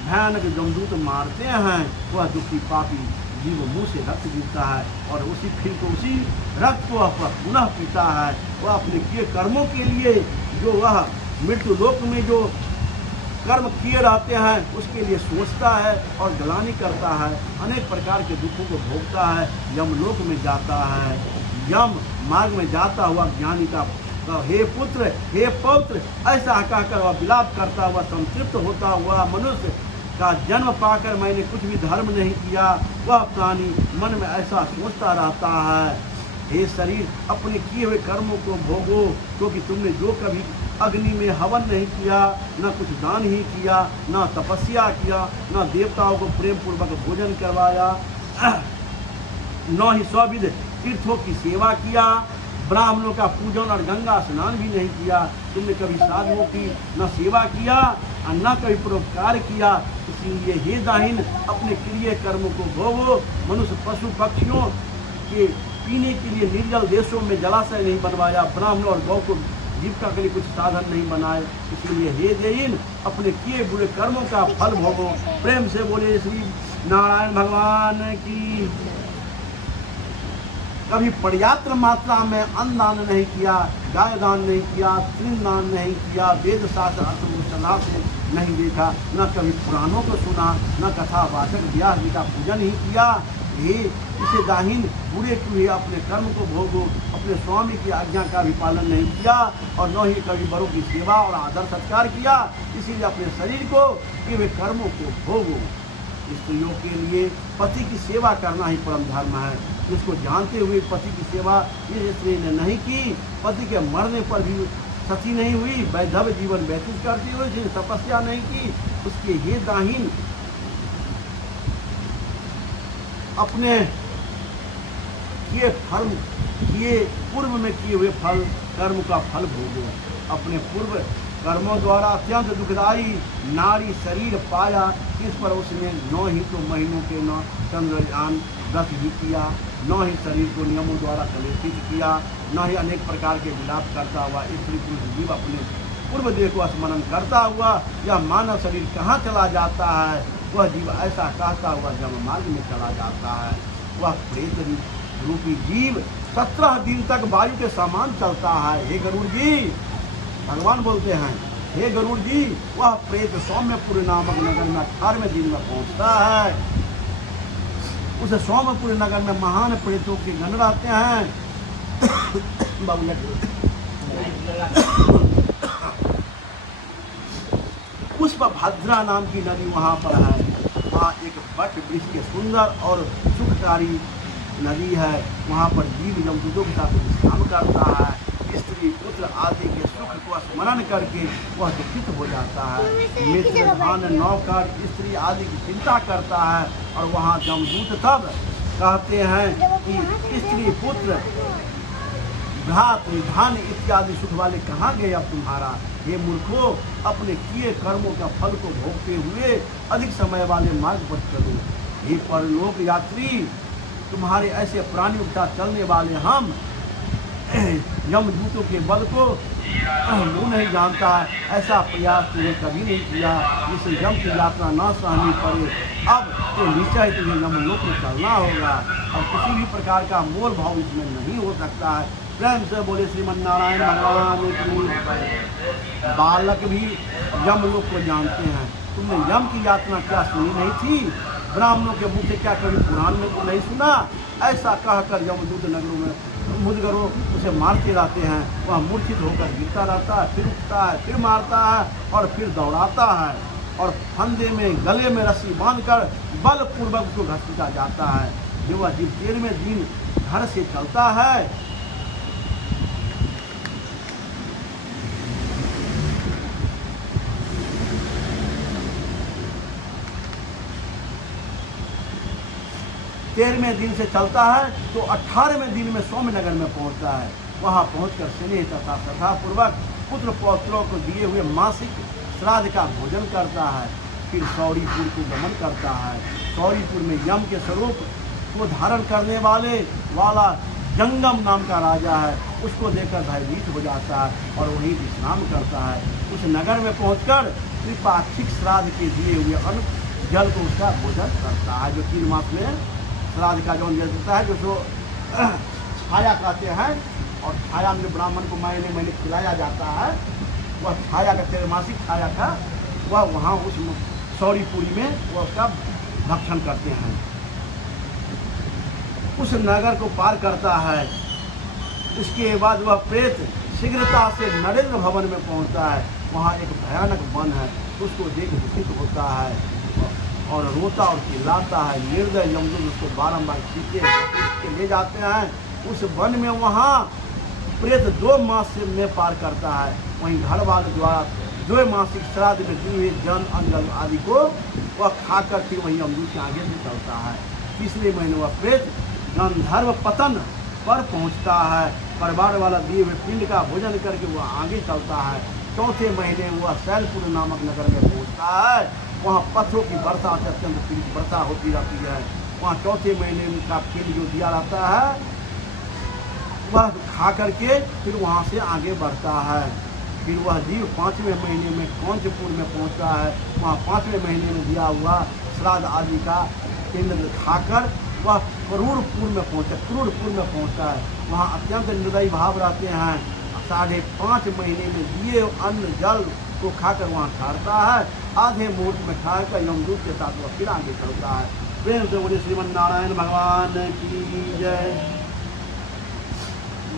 भयानक यमदूत मारते हैं। वह दुखी पापी जीव मुंह से रक्त गिरता है, और उसी रक्त को वह पुनः पीता है। वह अपने किए कर्मों के लिए जो वह मृत्यु लोक में जो कर्म किए रहते हैं उसके लिए सोचता है और ग्लानि करता है। अनेक प्रकार के दुखों को भोगता है, यमलोक में जाता है। यम मार्ग में जाता हुआ ज्ञानी का हे पुत्र, हे पौत्र ऐसा कहकर वह विलाप करता हुआ संतृप्त होता हुआ मनुष्य का जन्म पाकर मैंने कुछ भी धर्म नहीं किया, वह प्राणी मन में ऐसा सोचता रहता है। हे शरीर, अपने किए हुए कर्मों को भोगो, क्योंकि तुमने जो कभी अग्नि में हवन नहीं किया, न कुछ दान ही किया, न तपस्या किया, न देवताओं को प्रेम पूर्वक भोजन करवाया, न ही स्वविध तीर्थों की सेवा किया, ब्राह्मणों का पूजन और गंगा स्नान भी नहीं किया। तुमने कभी साधुओं की न सेवा किया और न कभी परोपकार किया। इसीलिए हे दाहिन, अपने क्रिय कर्मों को भोगो। मनुष्य पशु पक्षियों के पीने के लिए निर्जल देशों में जलाशय नहीं बनवाया, ब्राह्मण और गौ को जीविका के लिए कुछ साधन नहीं बनाए। इसीलिए हे जैन, अपने किए बुरे कर्मों का फल भोगो। प्रेम से बोले श्री नारायण भगवान की। कभी पर्याप्त मात्रा में अन्न दान नहीं किया, गाय दान नहीं किया, तृण दान नहीं किया, वेद शास्त्र अर्थशास्त्र से नहीं देखा, न कभी पुराणों को सुना, न कथावाचक व्यास जी का पूजन ही किया। हे इसे दाहीन बुरे हुए अपने कर्म को भोगो, अपने स्वामी की आज्ञा का भी पालन नहीं किया और न ही कभी बड़ों की सेवा और आदर सत्कार किया, इसीलिए अपने शरीर को कि वे कर्मों को भोगो। स्त्रियों के लिए पति की सेवा करना ही परम धर्म है, जिसको जानते हुए पति की सेवा इस स्त्री ने नहीं की, पति के मरने पर भी सती नहीं हुई, वैधव्य जीवन व्यतीत करती हुई, जिसने तपस्या नहीं की, उसके ये दाहीन अपने किए पूर्व में किए हुए फल कर्म का फल भोगो। अपने पूर्व कर्मों द्वारा अत्यंत दुखदायी नारी शरीर पाया, इस पर उसने न ही तो महीनों के न चंद्रयान 10 ही किया, न ही शरीर को नियमों द्वारा कलेशित किया, न ही अनेक प्रकार के विलाप करता हुआ स्त्री पुरुष जीव अपने पूर्व देह को स्मरण करता हुआ यह मानव शरीर कहाँ चला जाता है, वह जीव ऐसा कहता हुआ जब मार्ग में चला जाता है। वह प्रेत रूपी जीव 17 दिन तक वायु के समान चलता है। हे गरुड़ जी, भगवान बोलते हैं, हे गरुड़ जी, वह प्रेत सौम्यपुर नामक नगर में 18वें दिन में पहुंचता है। उस सौम्यपुर नगर में महान प्रेतों के गण रहते हैं। पुष्पभद्रा नाम की नदी वहाँ पर है। वहाँ एक वट वृक्ष के सुंदर और सुखकारी नदी है। वहाँ पर जीव जंतुओं के साथ विश्राम करता है। स्त्री पुत्र आदि के सुख को स्मरण करके वह दुखित हो जाता है। मित्र धान नौकर स्त्री आदि की चिंता करता है और वहाँ जमदूत तब कहते हैं कि स्त्री पुत्र भ्रातृ धन इत्यादि सुख वाले कहाँ गए अब तुम्हारा। हे मूर्खो, अपने किए कर्मों का फल को भोगते हुए अधिक समय वाले मार्ग पर चलो। हे परलोक यात्री, तुम्हारे ऐसे प्राणियों के साथ चलने वाले हम यमदूतों के बल को मुँह नहीं जानता, ऐसा प्रयास तुमने कभी नहीं किया जिससे यम की यात्रा न सहनी पड़े। अब तो निश्चय तुम्हें यमलोक में चलना होगा और किसी भी प्रकार का मोल भाव इसमें नहीं हो सकता है। प्रेम से बोले श्रीमन्नारायण भगवान की। बालक भी यमलोक को जानते हैं। तुमने यम की यात्रा क्या सुनी नहीं थी? ब्राह्मणों के मुँह से क्या कभी पुराण में तो नहीं सुना? ऐसा कहकर यमदूत नगरों में मुदगरों उसे मारते रहते हैं। वह मूर्छित होकर गिरता रहता है, फिर उठता है, फिर मारता है और फिर दौड़ाता है और फंदे में गले में रस्सी बांधकर बलपूर्वक उसको घसीटा जाता है। जो वह जीव 13वें दिन घर से चलता है, तेरहवें दिन से चलता है तो 18वें दिन में सौम्यनगर में पहुंचता है। वहां पहुंचकर स्नेह तथा श्रद्धापूर्वक पुत्र पौत्रों को दिए हुए मासिक श्राद्ध का भोजन करता है। फिर सौरीपुर को गमन करता है। सौरीपुर में यम के स्वरूप को धारण करने वाला जंगम नाम का राजा है। उसको देखकर भयभीत हो जाता है और वहीं विश्राम करता है। उस नगर में पहुंचकर त्रिपाक्षिक श्राद्ध के दिए हुए अन्न जल को उसका भोजन करता है। जो 3 मास में श्राद्ध का जो देता है, जो छाया कहते हैं, और छाया में ब्राह्मण को महीने खिलाया जाता है, वह छाया का 13 मासिक छाया का वह वहाँ उस सौरीपुरी में वह उसका भक्षण करते हैं। उस नगर को पार करता है। उसके बाद वह प्रेत शीघ्रता से नरेंद्र भवन में पहुँचता है। वहाँ एक भयानक वन है। उसको देख दुखित होता है और रोता और चिल्लाता है। निर्दय यमदूत उसको बारंबार खींचे ले जाते हैं। उस वन में वहाँ प्रेत 2 मास में पार करता है। वहीं घर वालों द्वारा 2 मासिक श्राद्ध में दिए हुए जन अन्न आदि को वह खाकर फिर वहीं यमदूत के आगे भी चलता है। 3रे महीने वह प्रेत गंधर्व पतन पर पहुँचता है। परिवार वाला दिए हुए पिंड का भोजन करके वह आगे चलता है। 4थे महीने वह शैलपुर नामक नगर में पहुँचता है। वहाँ पत्थरों की वर्षा से अत्यंत पीड़ित वर्षा होती रहती है। वहाँ 4थे महीने का पिंड जो दिया रहता है वह खा करके फिर वहाँ से आगे बढ़ता है। फिर वह जीव 5वें महीने में कौंचपुर में पहुँचता है। वहाँ 5वें महीने में दिया हुआ श्राद्ध आदि का पिंड खाकर वह क्रूरपुर में पहुंचा है। वहाँ अत्यंत निर्दयी भाव रहते हैं। 5.5 महीने में दिए अन्न जल को खाकर वहाँ ठहरता है। आधे मुहूर्त में ठहरकर यमदूत के साथ वह फिर आगे चलता है। प्रेम से बोले श्रीमन नारायण भगवान की जय।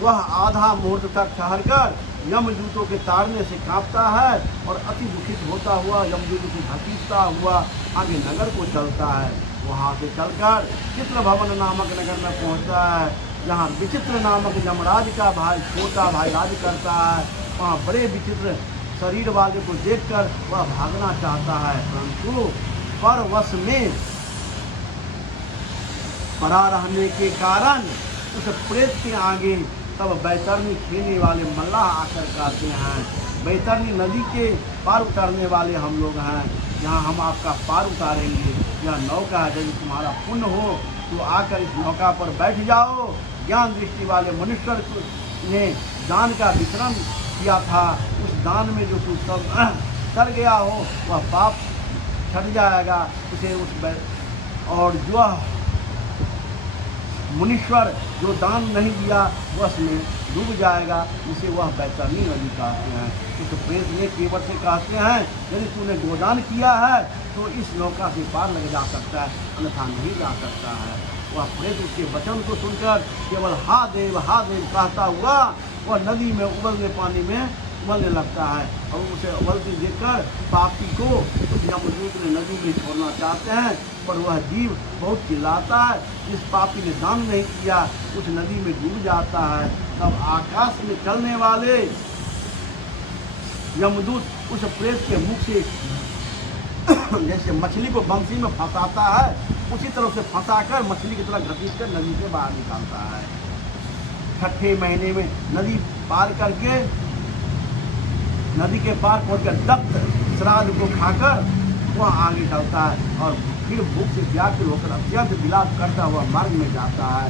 वह आधा मुहूर्त तक ठहरकर यमदूतों के ताड़ने से कांपता है और अति दुखित होता हुआ यमदूत को घसीटता हुआ आगे नगर को चलता है। वहाँ से चलकर चित्र भवन नामक नगर में पहुँचता है, जहाँ विचित्र नामक यमराज का भाई छोटा भाई राज करता है। वहाँ बड़े विचित्र शरीर वाले को देखकर वह भागना चाहता है, परंतु परवश में पड़ा रहने के कारण उस प्रेत के आगे तब बैतरनी खेलने वाले मल्लाह आकर कहते हैं, बैतरनी नदी के पार उतारने वाले हम लोग हैं, यहाँ हम आपका पार उतारेंगे। यह नौका है, यदि तुम्हारा पुण्य हो तो आकर इस नौका पर बैठ जाओ। ज्ञान दृष्टि वाले मनुष्य ने दान का वितरण किया था, उस दान में जो कुछ सब कर गया हो वह पाप छट जाएगा उसे और जो मुनीश्वर जो दान नहीं दिया वह उसमें डूब जाएगा, इसे वह बैतरनी नदी कहते हैं। उस प्रेत ने केवट से कहते हैं, यदि तूने गोदान किया है तो इस नौका से पार लग जा सकता है, अन्यथा नहीं जा सकता है। वह प्रेत उसके वचन को सुनकर केवल हा देव कहता हुआ वह नदी में उबलने पानी में उबलने लगता है और उसे उबलती देखकर पापी को उस यमदूत ने नदी में छोड़ना चाहते हैं, पर वह जीव बहुत चिल्लाता है, जिस पापी ने दान नहीं किया उस नदी में डूब जाता है। तब आकाश में चलने वाले यमदूत उस प्रेत के मुख से जैसे मछली को बंसी में फंसाता है उसी तरह से फंसाकर मछली की तरह घसीट कर नदी से बाहर निकालता है। 6ठे महीने में नदी पार करके नदी के पार पहुंचकर दत्त श्राद्ध को खाकर वह आगे चलता है और फिर भूख से व्याकुल होकर अत्यंत विलाप करता हुआ मार्ग में जाता है।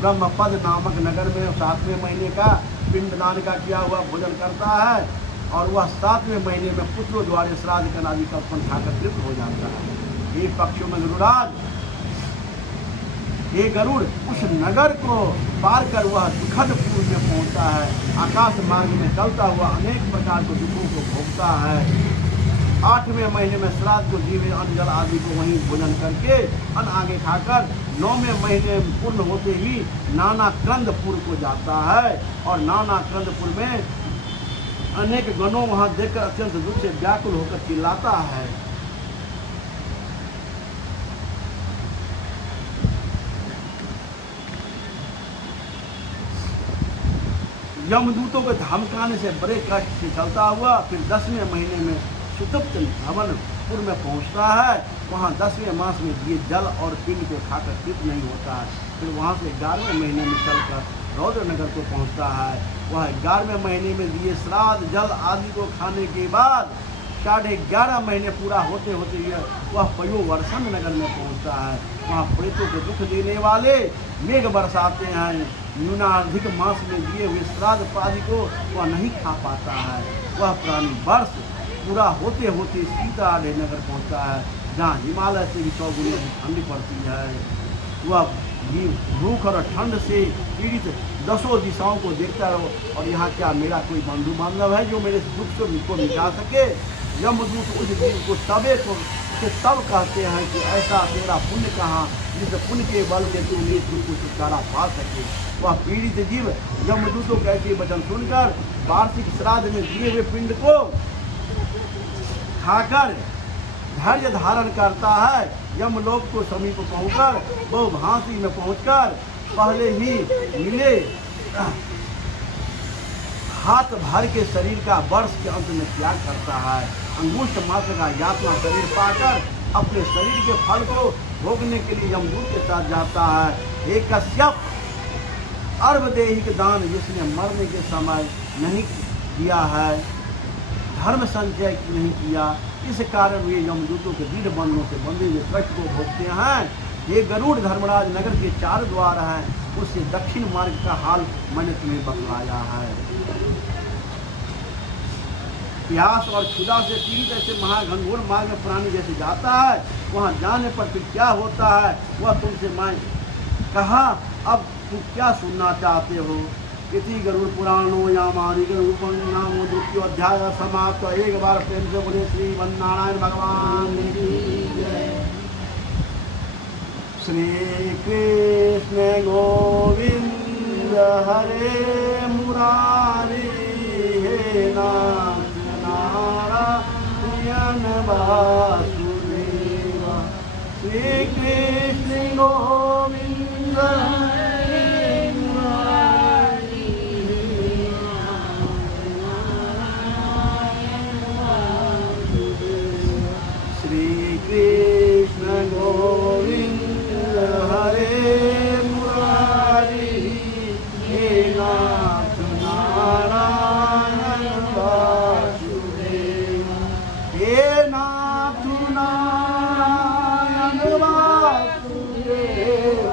ब्रह्मपद नामक नगर में 7वें महीने का पिंडदान का किया हुआ भोजन करता है और वह 7वें महीने में पुत्रों द्वारा श्राद्ध का आदि का उत्पन्न खाकर तृप्त हो जाता है। ये पक्षियों में गरुड़राज, ये गरुड़ उस नगर को पार कर वह दुखदपुर में पहुंचता है। आकाश मार्ग में चलता हुआ अनेक प्रकार के दुखों को भोगता है। 8वें महीने में श्राद्ध को जीव अन्न जल आदि को वहीं भोजन करके अन्न आगे खाकर 9वें महीने पूर्ण होते ही नाना क्रंदपुर को जाता है और नाना क्रंदपुर में अनेक गणों वहां देखकर अत्यंत दुख से व्याकुल होकर चिल्लाता है। यमदूतों के धमकाने से बड़े कष्ट से चलता हुआ फिर 10वें महीने में सुतप्त भवनपुर में पहुंचता है। वहां 10वें मास में दिए जल और पिंड को खाकर तृप्त नहीं होता है। फिर वहां से 11वें महीने में चलकर रौद्र नगर को पहुंचता है। वह 11वें महीने में दिए श्राद्ध जल आदि को खाने के बाद 11.5 महीने पूरा होते होते वह पयोवर्षण नगर में पहुंचता है। वहाँ प्रेतों को दुख देने वाले मेघ बरसाते हैं। न्यूनाधिक मास में दिए हुए श्राद्ध पादि को वह नहीं खा पाता है। वह प्राणी वर्ष पूरा होते होते सीताढ़ नगर पहुंचता है, जहाँ हिमालय से भी 100 गुना ठंडी पड़ती है। वह भूख और ठंड से पीड़ित 10 दिशाओं को देखता रहो और यहाँ क्या मेरा कोई बंधु बांधव है जो मेरे दुख को मिटा सके। यमदूत उस जीव को तब कहते हैं कि ऐसा तेरा पुण्य कहाँ जिस पुण्य के बल से तू मेरे दुख को छुटकारा पा सके। वह पीड़ित जीव यमदूतों के ऐसे वचन सुनकर वार्षिक श्राद्ध में दिए हुए पिंड को खाकर धैर्य धारण करता है। यमलोक को समीप पहुंचकर वो भांति में पहुंचकर पहले ही मिले हाथ भर के शरीर का वर्ष के अंत में त्याग करता है। अंगुष्ठ मात्र का यातना शरीर पाकर अपने शरीर के फल को भोगने के लिए यमदूत के साथ जाता है। एक कश्यप अर्वदेहिक दान जिसने मरने के समय नहीं किया है, धर्म संचय नहीं किया, इस कारण वे यमदूतों के दृढ़ बंधनों से बंधे हुए कष्ट को भोगते हैं। ये गरुड़ धर्मराज नगर के 4 द्वार हैं, उससे दक्षिण मार्ग का हाल मैंने तुम्हें बतलाया है। प्यास और क्षुधा से पीड़ित ऐसे महाघनघोर मार्ग में प्राणी जैसे जाता है, वहाँ जाने पर फिर क्या होता है वह तुमसे मैं कहा अब तुम क्या सुनना चाहते हो? इति गरुड़ पुराणो यामादि गरुड़ नामो द्वितीय अध्याय समाप्त। एक बार प्रेम से बोले श्रीमन नारायण भगवान की जय। श्री कृष्ण गोविंद हरे मुरारी हे नाथ नारायण वासुदेव। श्री कृष्ण गोविंद हरे मुरारी हे नारायण वासुदेव। श्री कृष्ण गोविंद हरे मुरारी हे नाथ नारायण वासुदेव। हे नाथ नारायण वासुदेव।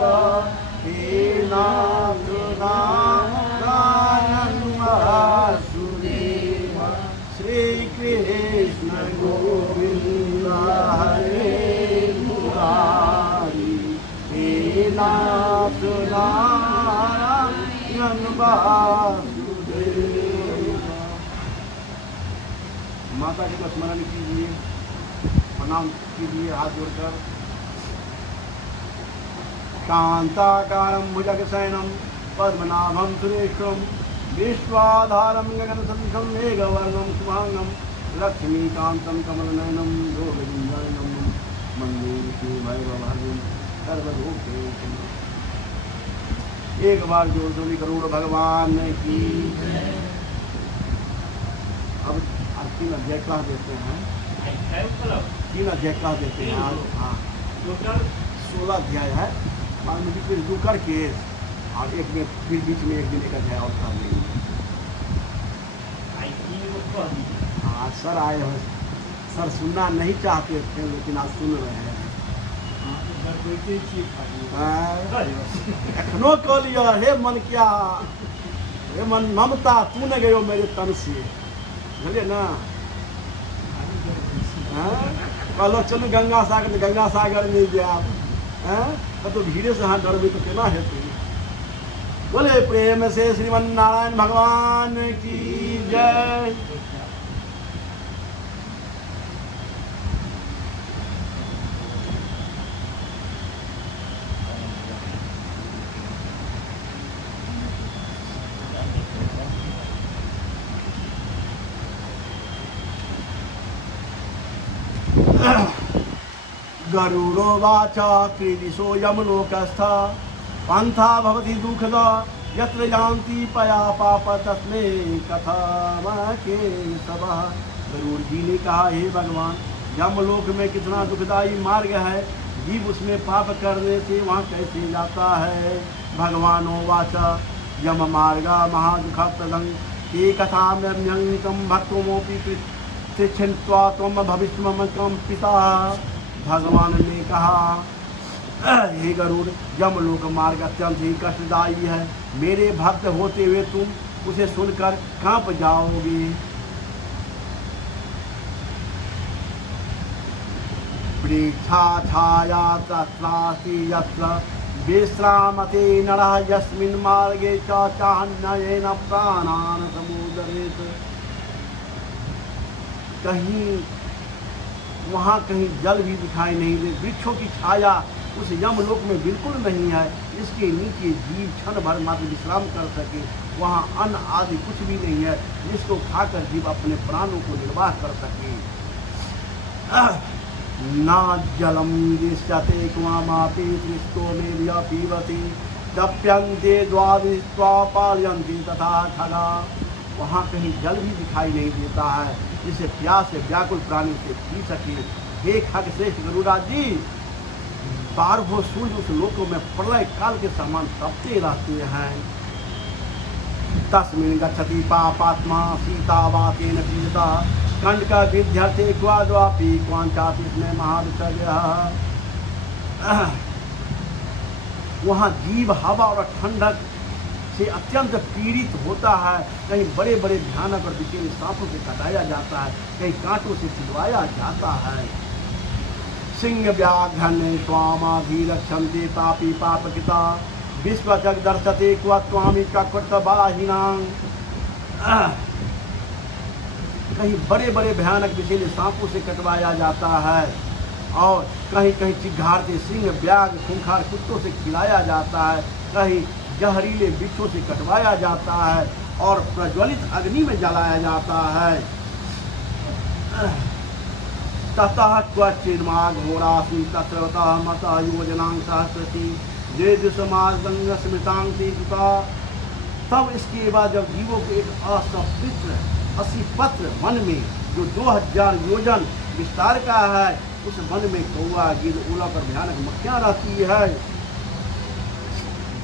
हे नाथ नारायण वासुदेव। श्री कृष्ण गोविंद हरे मुरारी हे नाथ नारायण वासुदेव। माता जी का स्मरण कीजिए, प्रणाम कीजिए हाथ जोड़कर। शांताकारं भुजगशयनं पद्मनाभं सुरेशं विश्वाधारं गगनसदृशं मेघवर्णं शुभांगं लक्ष्मीकान्तं कमलनयनं योगीन्द्रनयनं वन्दे श्रीभैरवभागिं सर्वभूतेषु। एक बार जोर जोरी करोड़ भगवान की। अब तीन अध्याय क्लास देते हैं, 3 अध्याय क्लास देते हैं आज। हाँ 16 अध्याय है, बाद में बीच में 2 करके और एक में फिर बीच में एक दिन एक अध्याय और क्लास देंगे। हाँ सर आए हैं, सर सुनना नहीं चाहते थे लेकिन आज सुन रहे हैं। एखनो कह लिया हे मन क्या, हे मन ममता तू न गयो मेरे तन से, समझे ना? कहलो चलो गंगा सागर तो गंगा सागर में जाए तो भीड़े से हाथ डरबे तो केना हेतु। बोले प्रेम से श्रीमन नारायण भगवान की जय। गरुड़ो वाचा क्रीडिशो यमलोकस्थ पंथा भवति दुःखदा यत्र यान्ति पया पाप तस्मै कथामके सबः। गरुड़ जी ने कहा हे भगवान, यमलोक में कितना दुखदायी मार्ग है, जीव उसमें पाप करने से वहाँ कैसे जाता है। भगवानो वाचा यम मार्ग महादुःखप्रदं ते कथाम्यङ्कं भक्तोमोऽपि तिष्ठ्वा त्वं भविष्यमकं पिता। भगवान ने कहा हे गरुड़, यमलोक मार्ग अत्यंत ही कष्टदायी है, मेरे भक्त होते हुए तुम उसे सुनकर कांप जाओगे। वृक्षा छाया तत्रास्ति यत्र विश्रामते नरः यस्मिन् मार्गे च चान्ययेन प्राणान् समुदरेत्। कहीं वहाँ कहीं जल भी दिखाई नहीं दे, वृक्षों की छाया उस यमलोक में बिल्कुल नहीं है, इसके नीचे जीव क्षण भर मात्र विश्राम कर सके। वहाँ अन्न आदि कुछ भी नहीं है जिसको खाकर जीव अपने प्राणों को निर्वाह कर सके। ना जलम दृश्यते क्वामापि दृष्टो मेरिया पीवती तप्यन्ते द्वादिस्त्वापालयन्ति तथा खगा। वहाँ कहीं जल भी दिखाई नहीं देता है जिसे प्यास से व्याकुल प्राणी से पी सके। हे खग श्रेष्ठ गरुड़ा जी, 12 सूर्य उस लोकों में प्रलय काल के समान तपते रहते हैं। तस्मिन् गच्छति पापात्मा सीतावातेन पीड़िता कंड का विद्यार्थी क्वाद्वापि क्वांचाति इसमें महाविचर्य। वहाँ जीव हवा और ठंडक से अत्यंत पीड़ित होता है। कहीं बड़े बड़े भयानक और विषैले सांपों से कटाया जाता है, कहीं कांटों से छिदवाया जाता है। सिंह व्याघ्रन स्वामाभिरक्षन्ते पापी पापकृता विश्वजग दर्शते क्व त्वामि ककृतवाहिनां। कहीं बड़े बड़े भयानक विषैले सांपों से कटवाया जाता है और कहीं कहीं चिघाड़ते सिंह व्याघ्र खूंखार कुत्तों से खिलाया जाता है, कहीं जहरीले बिच्छों से कटवाया जाता है और प्रज्वलित अग्नि में जलाया जाता है। ततः क्वचिन्माघोरासि तत्रतः मतः योजनां सहस्रति देदुसमागंग स्मृतांसि कृता। तब इसके बाद जब जीवों के एक असपवित्र 80 पत्र वन में जो 2000 योजन विस्तार का है, उस वन में कौआ गिद्ध ओला पर भयानक मक्खियाँ रहती है।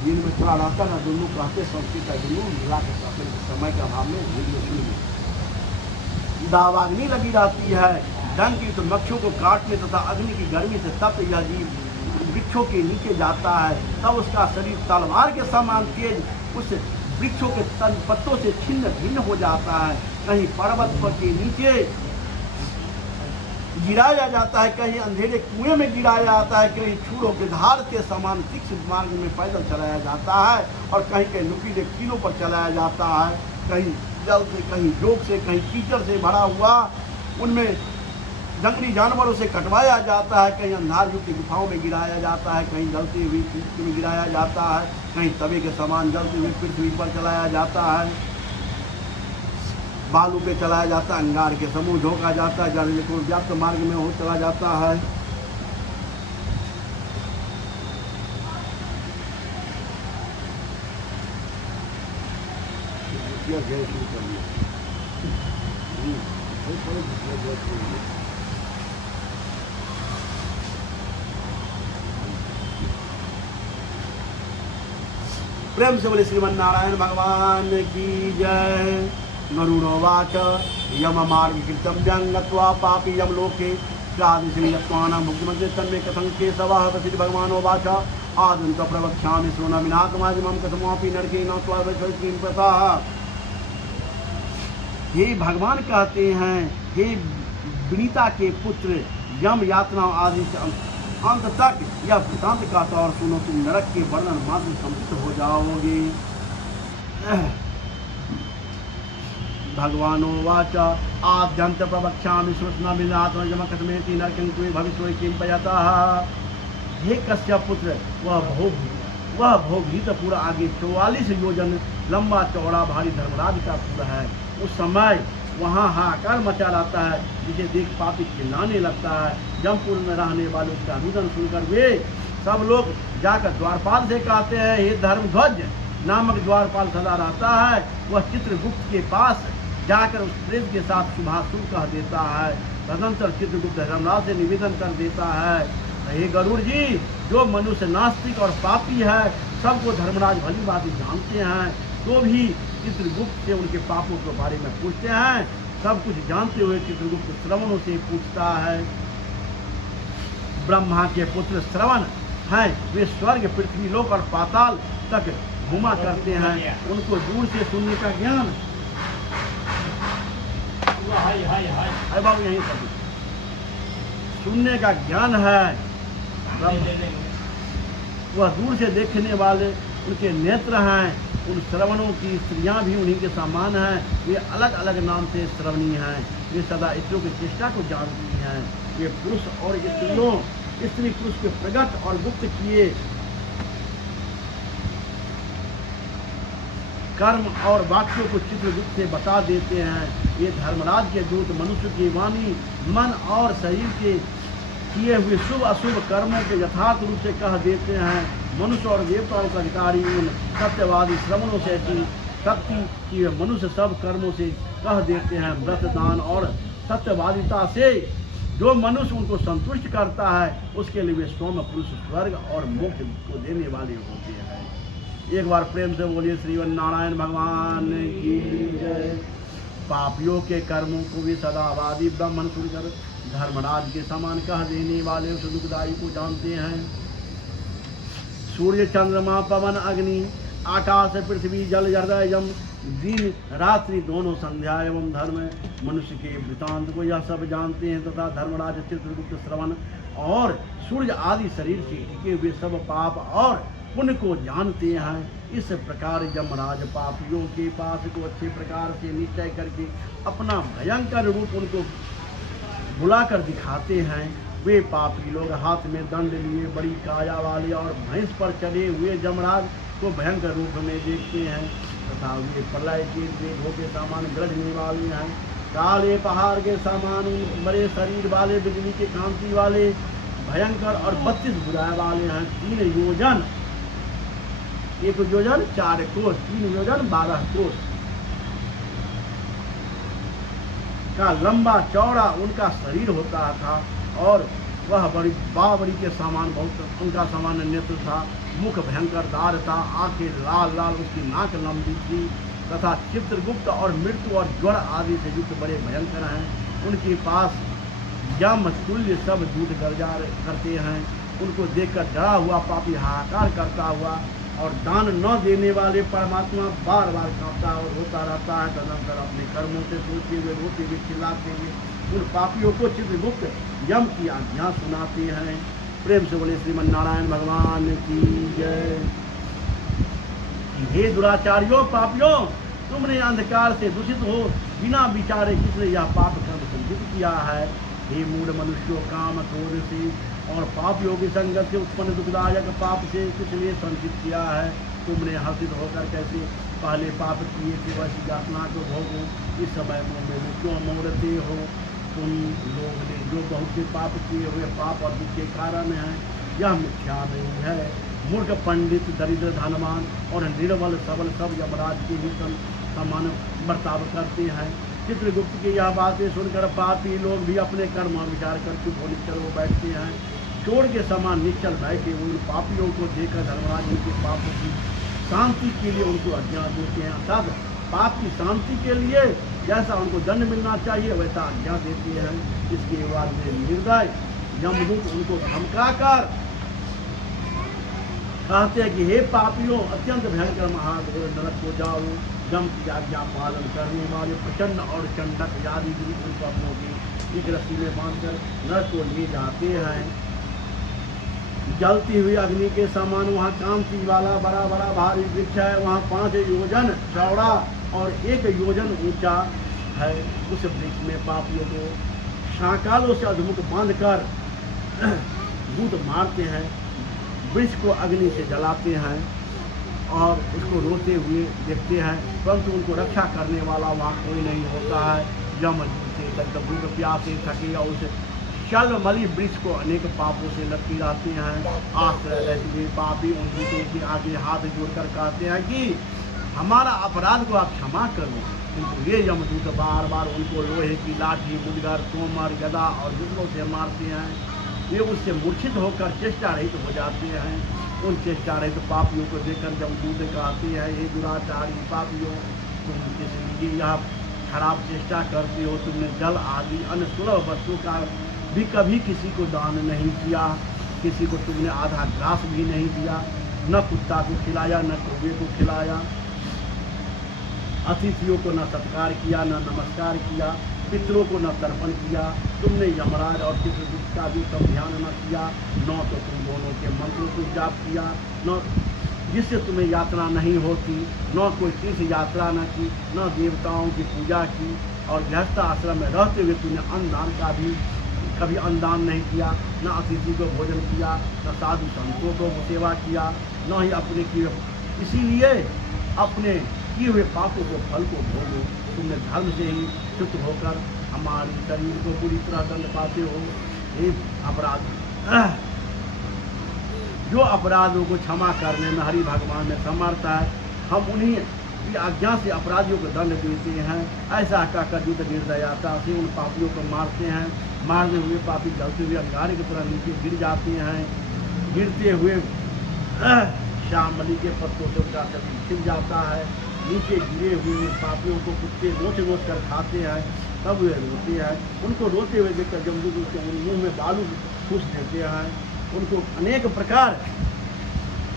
दिन में थोड़ा रहता ना, दोनों कहते संस्कृत का दोनों मिला के समय के अभाव में वीडियो सुन ली। दावाग्नि लगी रहती है, डंक की तो मच्छों को काटने तथा अग्नि की गर्मी से तप यह जीव वृक्षों के नीचे जाता है, तब उसका शरीर तलवार के समान तेज उस वृक्षों के तन पत्तों से छिन्न भिन्न हो जाता है। कहीं पर्वत पर के नीचे गिराया जाता है, कहीं अंधेरे कुएं में गिराया जाता है, कहीं छुरों के धार के समान तीक्ष्ण मार्ग में पैदल चलाया जाता है और कहीं कहीं नुकीले कीलों पर चलाया जाता है। कहीं जल से, कहीं जोग से, कहीं कीचड़ से भरा हुआ उनमें जंगली जानवरों से कटवाया जाता है, कहीं अंधार युक्त गुफाओं में गिराया जाता है, कहीं जलती हुई पृथ्वी में गिराया जाता है, कहीं तवे के समान जलती हुई पृथ्वी पर चलाया जाता है, बालू पे चलाया जाता है, अंगार के समूह झोंका जाता है, जल को व्याप्त मार्ग में हो चला जाता है। प्रेम से बोले श्रीमन नारायण भगवान की जय। गरुड़ोवाच यम मार्ग कृतम व्यंगत्वा पापी यम लोके प्रादिशयत्वानां मुक्तिमन्त्रे तन्मे कथं केशवः प्रसिद्ध भगवानोवाच आदं च प्रवक्ष्यामि श्रोणामिनाकमाजिमं कथमपि नरके न त्वावशयिं प्रथाः। हे भगवान कहते हैं, हे विनीता के पुत्र, यम यातना आदि से अंत तक यह वृतांत का तौर सुनो, तुम नरक के वर्णन मात्र संतुष्ट हो जाओगे। भगवानोवाच आद्यंत प्रवक्ष्यामि श्रुत्स्नामिनात्मजम कथमेति नरकं त्वे भविष्यति किं पयतः। हे कश्यप पुत्र, वह भोगीतपुर आगे 44 योजन लंबा चौड़ा भारी धर्मराज का पुर है। उस समय वहाँ हाहाकार मचा रहता है, जिसे देख पापी चिल्लाने लगता है। जमपुर में रहने वाले उसका रुदन सुनकर वे सब लोग जाकर द्वारपाल से कहते हैं, हे धर्मध्वज नामक द्वारपाल सदा रहता है, वह चित्रगुप्त के पास जाकर उस प्रेत के साथ शुभाशुभ कह देता है। तदनंतर चित्रगुप्त धर्मराज से निवेदन कर देता है, हे गरुड़ जी, जो मनुष्य नास्तिक और पापी है सबको धर्मराज भली भांति जानते हैं, तो भी चित्रगुप्त से उनके पापों के बारे में पूछते हैं। सब कुछ जानते हुए चित्रगुप्त श्रवणों से पूछता है। ब्रह्मा के पुत्र श्रवण हैं, वे स्वर्ग पृथ्वी लोक और पाताल तक घुमा करते हैं, उनको दूर से सुनने का ज्ञान है बाबू, यहीं सब सुनने का ज्ञान है। वह दूर से देखने वाले उनके नेत्र हैं। उन श्रवणों की स्त्रियां भी उन्हीं के समान हैं, वे अलग अलग नाम से श्रवणी हैं। वे सदा स्त्रियों की चेष्टा को जानती हैं। वे पुरुष और स्त्री पुरुष के प्रगट और गुप्त किए कर्म और वाक्यों को चित्रगुप्त से बता देते हैं। ये धर्मराज के दूत मनुष्य की वाणी, मन और शरीर के किए हुए शुभ अशुभ कर्मों के यथार्थ रूप से कह देते हैं। मनुष्य और देवताओं का अधिकारी उन सत्यवादी श्रवणों से ऐसी शक्ति कि मनुष्य सब कर्मों से कह देते हैं। व्रत दान और सत्यवादिता से जो मनुष्य उनको संतुष्ट करता है, उसके लिए वे सोम पुरुष स्वर्ग और मोक्ष को देने वाले होते हैं। एक बार प्रेम से बोलिए श्रीमन नारायण भगवान की जय। पापियों के कर्मों को भी सदावादी ब्राह्मण सुनकर धर्मराज के समान कह देने वाले उस दुखदाई को जानते हैं। सूर्य चंद्रमा पवन अग्नि आकाश पृथ्वी जल हृदय यम दिन रात्रि दोनों संध्या एवं धर्म मनुष्य के वृतांत को यह सब जानते हैं तथा धर्मराज चित्रगुप्त श्रवण और सूर्य आदि शरीर से टिके हुए सब पाप और पुण्य को जानते हैं। इस प्रकार यमराज पापियों के पास को अच्छे प्रकार से निश्चय करके अपना भयंकर रूप उनको बुलाकर दिखाते हैं। वे पापी लोग हाथ में दंड लिए बड़ी काया वाले और भैंस पर चढ़े हुए यमराज को भयंकर रूप में देखते हैं तथा वे प्रलय के मेघों के समान गरजने वाले हैं। काले पहाड़ के समान बड़े शरीर वाले बिजली के कांति वाले भयंकर और 32 भुजाएं वाले हैं। 3 योजन 1 योजन 4 कोस 3 योजन 12 कोस का लंबा चौड़ा उनका शरीर होता था और वह बड़ी बावड़ी के समान बहुत उनका समान नेत्र था। मुख भयंकर दार था, आंखें लाल लाल, उसकी नाक लंबी थी तथा चित्रगुप्त और मृत्यु और ज्वर आदि से युक्त बड़े भयंकर हैं। उनके पास यम तुल्य सब दूत गर्जा करते हैं। उनको देखकर डरा हुआ पापी हाहाकार करता हुआ और दान न देने वाले परमात्मा बार बार कांपता और रोता रहता है। तदनंतर अपने कर्मों से सोचते हुए रोते हुए चिल्लाते हुए उन पापियों को चित्रगुप्त यम की आज्ञा सुनाते हैं। प्रेम से बोले श्रीमन नारायण भगवान की जय। हे दुराचारियों पापियों, तुमने अंधकार से दूषित हो बिना विचारे किसने यह पाप कर्म संचित किया है। हे मूढ़ मनुष्यों, काम क्रोध से और पापियों की संगत से उत्पन्न दुखदायक पाप से किसने संचित किया है। तुमने हर्षित होकर कैसे पहले पाप किए थे वैसी यातना को भोगो। इस समय मुँह में क्यों मोड़ते हो। तुम लोग ने जो बहुत से पाप किए हुए पाप और दुख के कारण हैं, यह मिथ्या नहीं है। मूर्ख पंडित दरिद्र धनवान और निर्बल सबल सब यमराज के ही समान बर्ताव करते हैं। चित्रगुप्त की यह बातें सुनकर पापी लोग भी अपने कर्म विचार कर चुप हो निश्चल हो बैठते हैं। चोर के समान निश्चल बैठे उन पापियों को देखकर धर्मराज उनके पापों की शांति के लिए उनको आज्ञा देते हैं। अर्थात पाप की शांति के लिए जैसा उनको दंड मिलना चाहिए वैसा आज्ञा देते हैं। इसके बाद में निर्दय यमदूत उनको धमकाकर कहते हैं कि हे पापियों, अत्यंत भयंकर महाघोर नरक को जाओ। यम की आज्ञा पालन करने वाले प्रचंड और चंडक आदि उन पापों की एक रस्सी में बांधकर नरक को ले जाते हैं। जलती हुई अग्नि के समान वहाँ कांति वाला बड़ा बड़ा भारी वृक्ष है। वहाँ 5 योजन चौड़ा और 1 योजन ऊंचा है। उस वृक्ष में पापियों को शाकालों से अधमुख बांधकर दूत मारते हैं। वृक्ष को अग्नि से जलाते हैं और उसको रोते हुए देखते हैं, परंतु उनको रक्षा करने वाला वहाँ कोई नहीं होता है। यम से भूख प्यासे थके और उस चलमली वृक्ष को अनेक पापों से लटकी रहते हैं। आश्रय रहते हुए पापी उन दूतों के आगे हाथ जोड़कर कहते हैं कि हमारा अपराध को आप क्षमा करो। किंतु ये यमदूत बार बार उनको लोहे की लाठी, मुदगर, तोमर, गदा और दूसरों से मारते हैं। वे उससे मूर्छित होकर चेष्टा रहित हो जाते हैं। उन चेष्टा रहित पापियों को देखकर यमदूत कहते हैं, हे दुराचारी पापियों, तुम किस लिए यह खराब चेष्टा करते हो। तुमने जल आदि अन्य सुलभ वस्तु का भी कभी किसी को दान नहीं किया। किसी को तुमने आधा ग्रास भी नहीं दिया। न कुत्ता को खिलाया, न कौवे को खिलाया। अतिथियों को न सत्कार किया, न नमस्कार किया। पितरों को न तर्पण किया। तुमने यमराज और चित्रगुप्त का भी कम ध्यान न किया। न तो तुम दोनों के मंत्रों को जाप किया, न जिससे तुम्हें यात्रा नहीं होती, न कोई तीर्थ यात्रा न की, न देवताओं की पूजा की। और गृहस्थ आश्रम में रहते हुए तुमने अन्नदान का भी कभी अन्नदान नहीं किया, न अतिथि को भोजन किया, न साधु संतों को सेवा किया, न ही अपने किए। इसीलिए अपने किए हुए पापों को फल को भोगो। तुमने धर्म से ही च्युत होकर हमारी शरीर को पूरी तरह दंड पाते हो। ये अपराध, जो अपराधों को क्षमा करने में हरि भगवान में समर्थ है, हम उन्हीं की आज्ञा से अपराधियों को दंड देते हैं। ऐसा कहकर युद्ध निर्दयता से उन पापियों को मारते हैं। मारने हुए पापी जलते हुए अंगारे की तरह नीचे गिर जाते हैं। गिरते हुए श्यामली के पत्तों से उनका शरीर छिल जाता है। नीचे गिरे हुए पापियों को कुत्ते नोच नोच कर खाते हैं। तब वे रोते हैं। उनको रोते हुए देखकर जमदूत के मुंह में बालू ठूस देते हैं। उनको अनेक प्रकार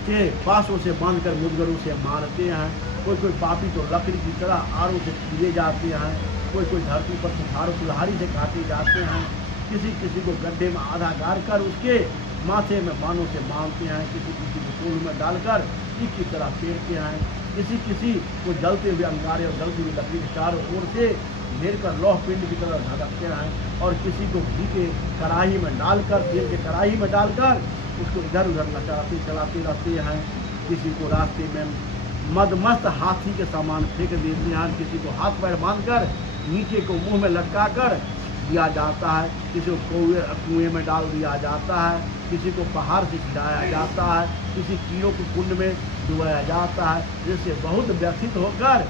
के बांसों से बांधकर मुदगरों से मारते हैं। कोई कोई पापी तो लकड़ी की तरह आड़ों से पीले जाते हैं। कोई धरती पर कुल्हाड़ी से काटे जाते हैं। किसी किसी को गड्ढे में आधा गाड़ कर उसके माथे में बाणों से मारते हैं। किसी किसी को टोल में डालकर ईख की तरह फेरते हैं। किसी किसी को जलते हुए अंगारे और जलती हुई लकड़ी के चारों ओर से घेर कर लौह पिंड की तरह धड़कते हैं। और किसी को घी के कढ़ाई में डालकर, तेल के कढ़ाई में डालकर उसको इधर उधर नचाते चलाते रहते हैं। किसी को रास्ते में मदमस्त हाथी के सामान फेंक देते हैं। किसी को हाथ पैर बांधकर नीचे को मुंह में लटका कर दिया जाता है। किसी को कुएं में डाल दिया जाता है। किसी को पहाड़ से गिराया जाता है। किसी कीड़ों को कुंड में डुबाया जाता है। जिससे बहुत व्यथित होकर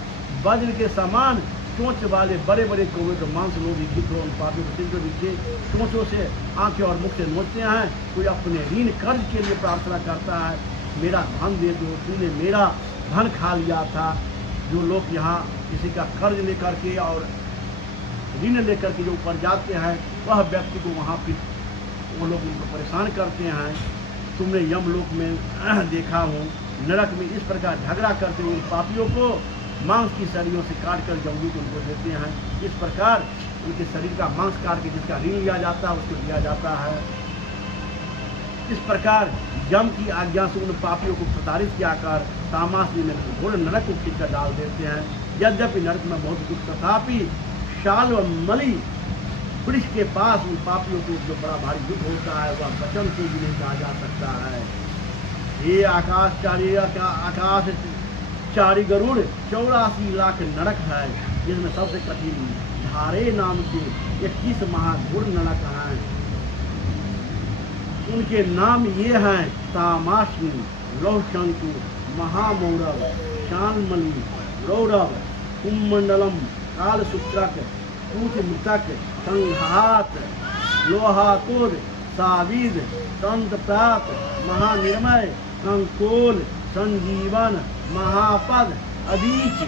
वज्र के समान चोंच वाले बड़े बड़े कौवे के मांस लोग उन पापियों को सिर नीचे चोंचों से आंखें और मुख से नोचते हैं। कोई अपने ऋण कर्ज के लिए प्रार्थना करता है, मेरा धन दे दो, तूने मेरा धन खा लिया था। जो लोग यहाँ किसी का कर्ज लेकर के और ऋण लेकर के जो ऊपर जाते हैं, वह व्यक्ति को वहाँ पे वो लोग उनको परेशान करते हैं। तुमने यमलोक में देखा हो, नरक में इस प्रकार झगड़ा करते हुए पापियों को मांस की सरियों से काट कर जमदूत उनको देते हैं। इस प्रकार उनके शरीर का मांस काट के जिसका ऋण लिया जाता है उसको दिया जाता है। इस प्रकार यम की आज्ञा से उन पापियों को प्रताड़ित किया कर तामासी में घोर नरक को खींच कर डाल देते हैं। यद्यपि नरक में बहुत दुख, तथापि शाल और मली वृक्ष के पास उन पापियों को जो बड़ा भारी दुख होता है वह वचन से भी नहीं कहा जा सकता है। ये आकाश चारी गरुड़ 84 लाख नरक है, जिसमें सबसे कठिन धारे नाम के 21 महाघोर नरक हैं। उनके नाम ये हैं तामाशी, लौशंकु, महामौरव, शानमली, रौरव, कुमंडलम, कालसूत्रक, कूटमृतक, संघात, लोहातुर, साविद, तंत्रप्रात, महानिर्मय, कंकोल, संजीवन, महापद, अधीच,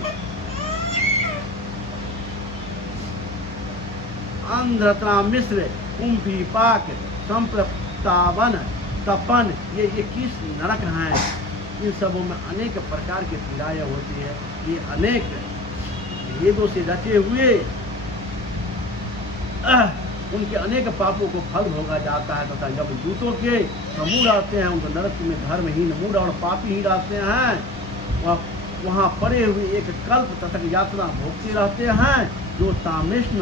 अंधता मिश्र, कुंभी पाक, संप्रतावन, तपन, ये 21 नरक हैं। इन सबों में अनेक प्रकार की पीड़ाएं होती है। ये अनेक भेदों से रचे हुए उनके अनेक पापों को फल भोगा जाता है। तथा जब दूतों के समूह रहते हैं, उनको नरक में धर्महीन, मूढ़ और पापी ही रहते हैं। वहाँ पड़े हुए एक कल्प तक यातना भोगते रहते हैं। जो तामिष्ण,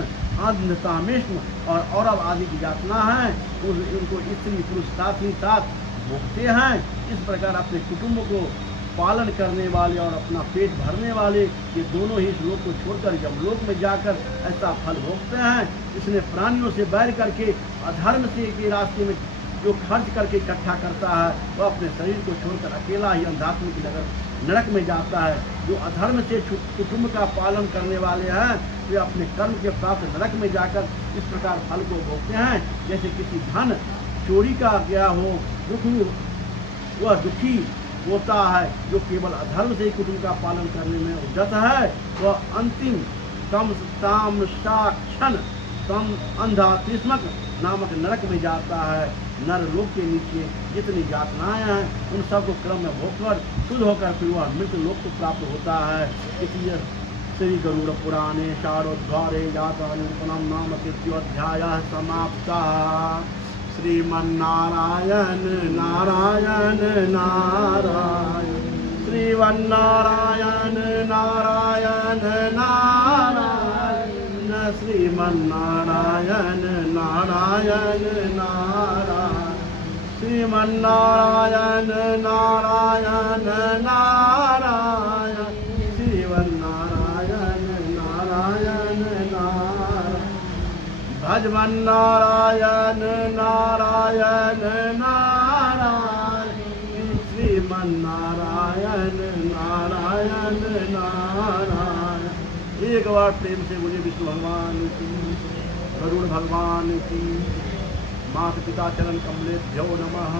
अंधतामिष्ण और औरव आदि की यातना है उनको स्त्री पुरुष साथ ही साथ भोगते हैं। इस प्रकार अपने कुटुंब को पालन करने वाले और अपना पेट भरने वाले ये दोनों ही इस लोक को छोड़कर जब लोक में जाकर ऐसा फल भोगते हैं। इसने प्राणियों से बैर करके अधर्म से के रास्ते में जो खर्च करके इकट्ठा करता है वह अपने शरीर को छोड़कर अकेला ही अंधात्म की नरक में जाता है। जो अधर्म से कुटुंब का पालन करने वाले हैं वे अपने कर्म के प्राप्त नरक में जाकर इस प्रकार फल को भोगते हैं। जैसे किसी धन चोरी का गया हो, वह दुखी होता है। जो केवल अधर्म से ही कुटुंब का पालन करने में उद्यत है वह अंतिम तामसाक्षण तम अंधात्मक नामक नरक में जाता है। नर लोक के नीचे जितनी यातनाएं हैं उन सबको क्रम में भोगकर शुद्ध होकर फिर वह मृत्यु लोक को प्राप्त होता है। इसलिए श्री गरुड़ पुराणे शारोद्वारे जातानुपनम नाम तृतीयोऽध्यायः समाप्तः। श्रीमन्नारायण नारायण नारायण, श्रीमन्नारायण नारायण नारायण, श्रीमन्नारायण नारायण नारायण, श्रीमन्नारायण नारायण नारायण, श्रीमन्नारायण नारायण नारायण, भजमन्नारायण नारायण नारायण, श्रीमन्नारायण नारायण नारायण। एक बार प्रेम से मुझे विष्णु भगवान की, गरुड़ भगवान की, माता पिता चरण कमलेभ्यो नमः।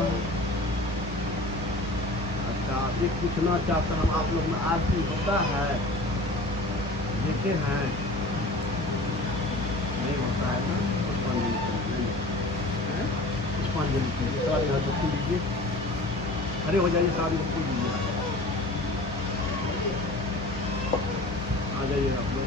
अच्छा, ये पूछना चाहता हूँ, आप लोग में आरती होता है? देखे हैं? नहीं होता है ना? पुष्पांजलि कीजिए, पुष्पांजलि कीजिए, सारे हाथ लीजिए। खड़े हो जाइए, सारी फूल दीजिए, आ जाइए आप लोग।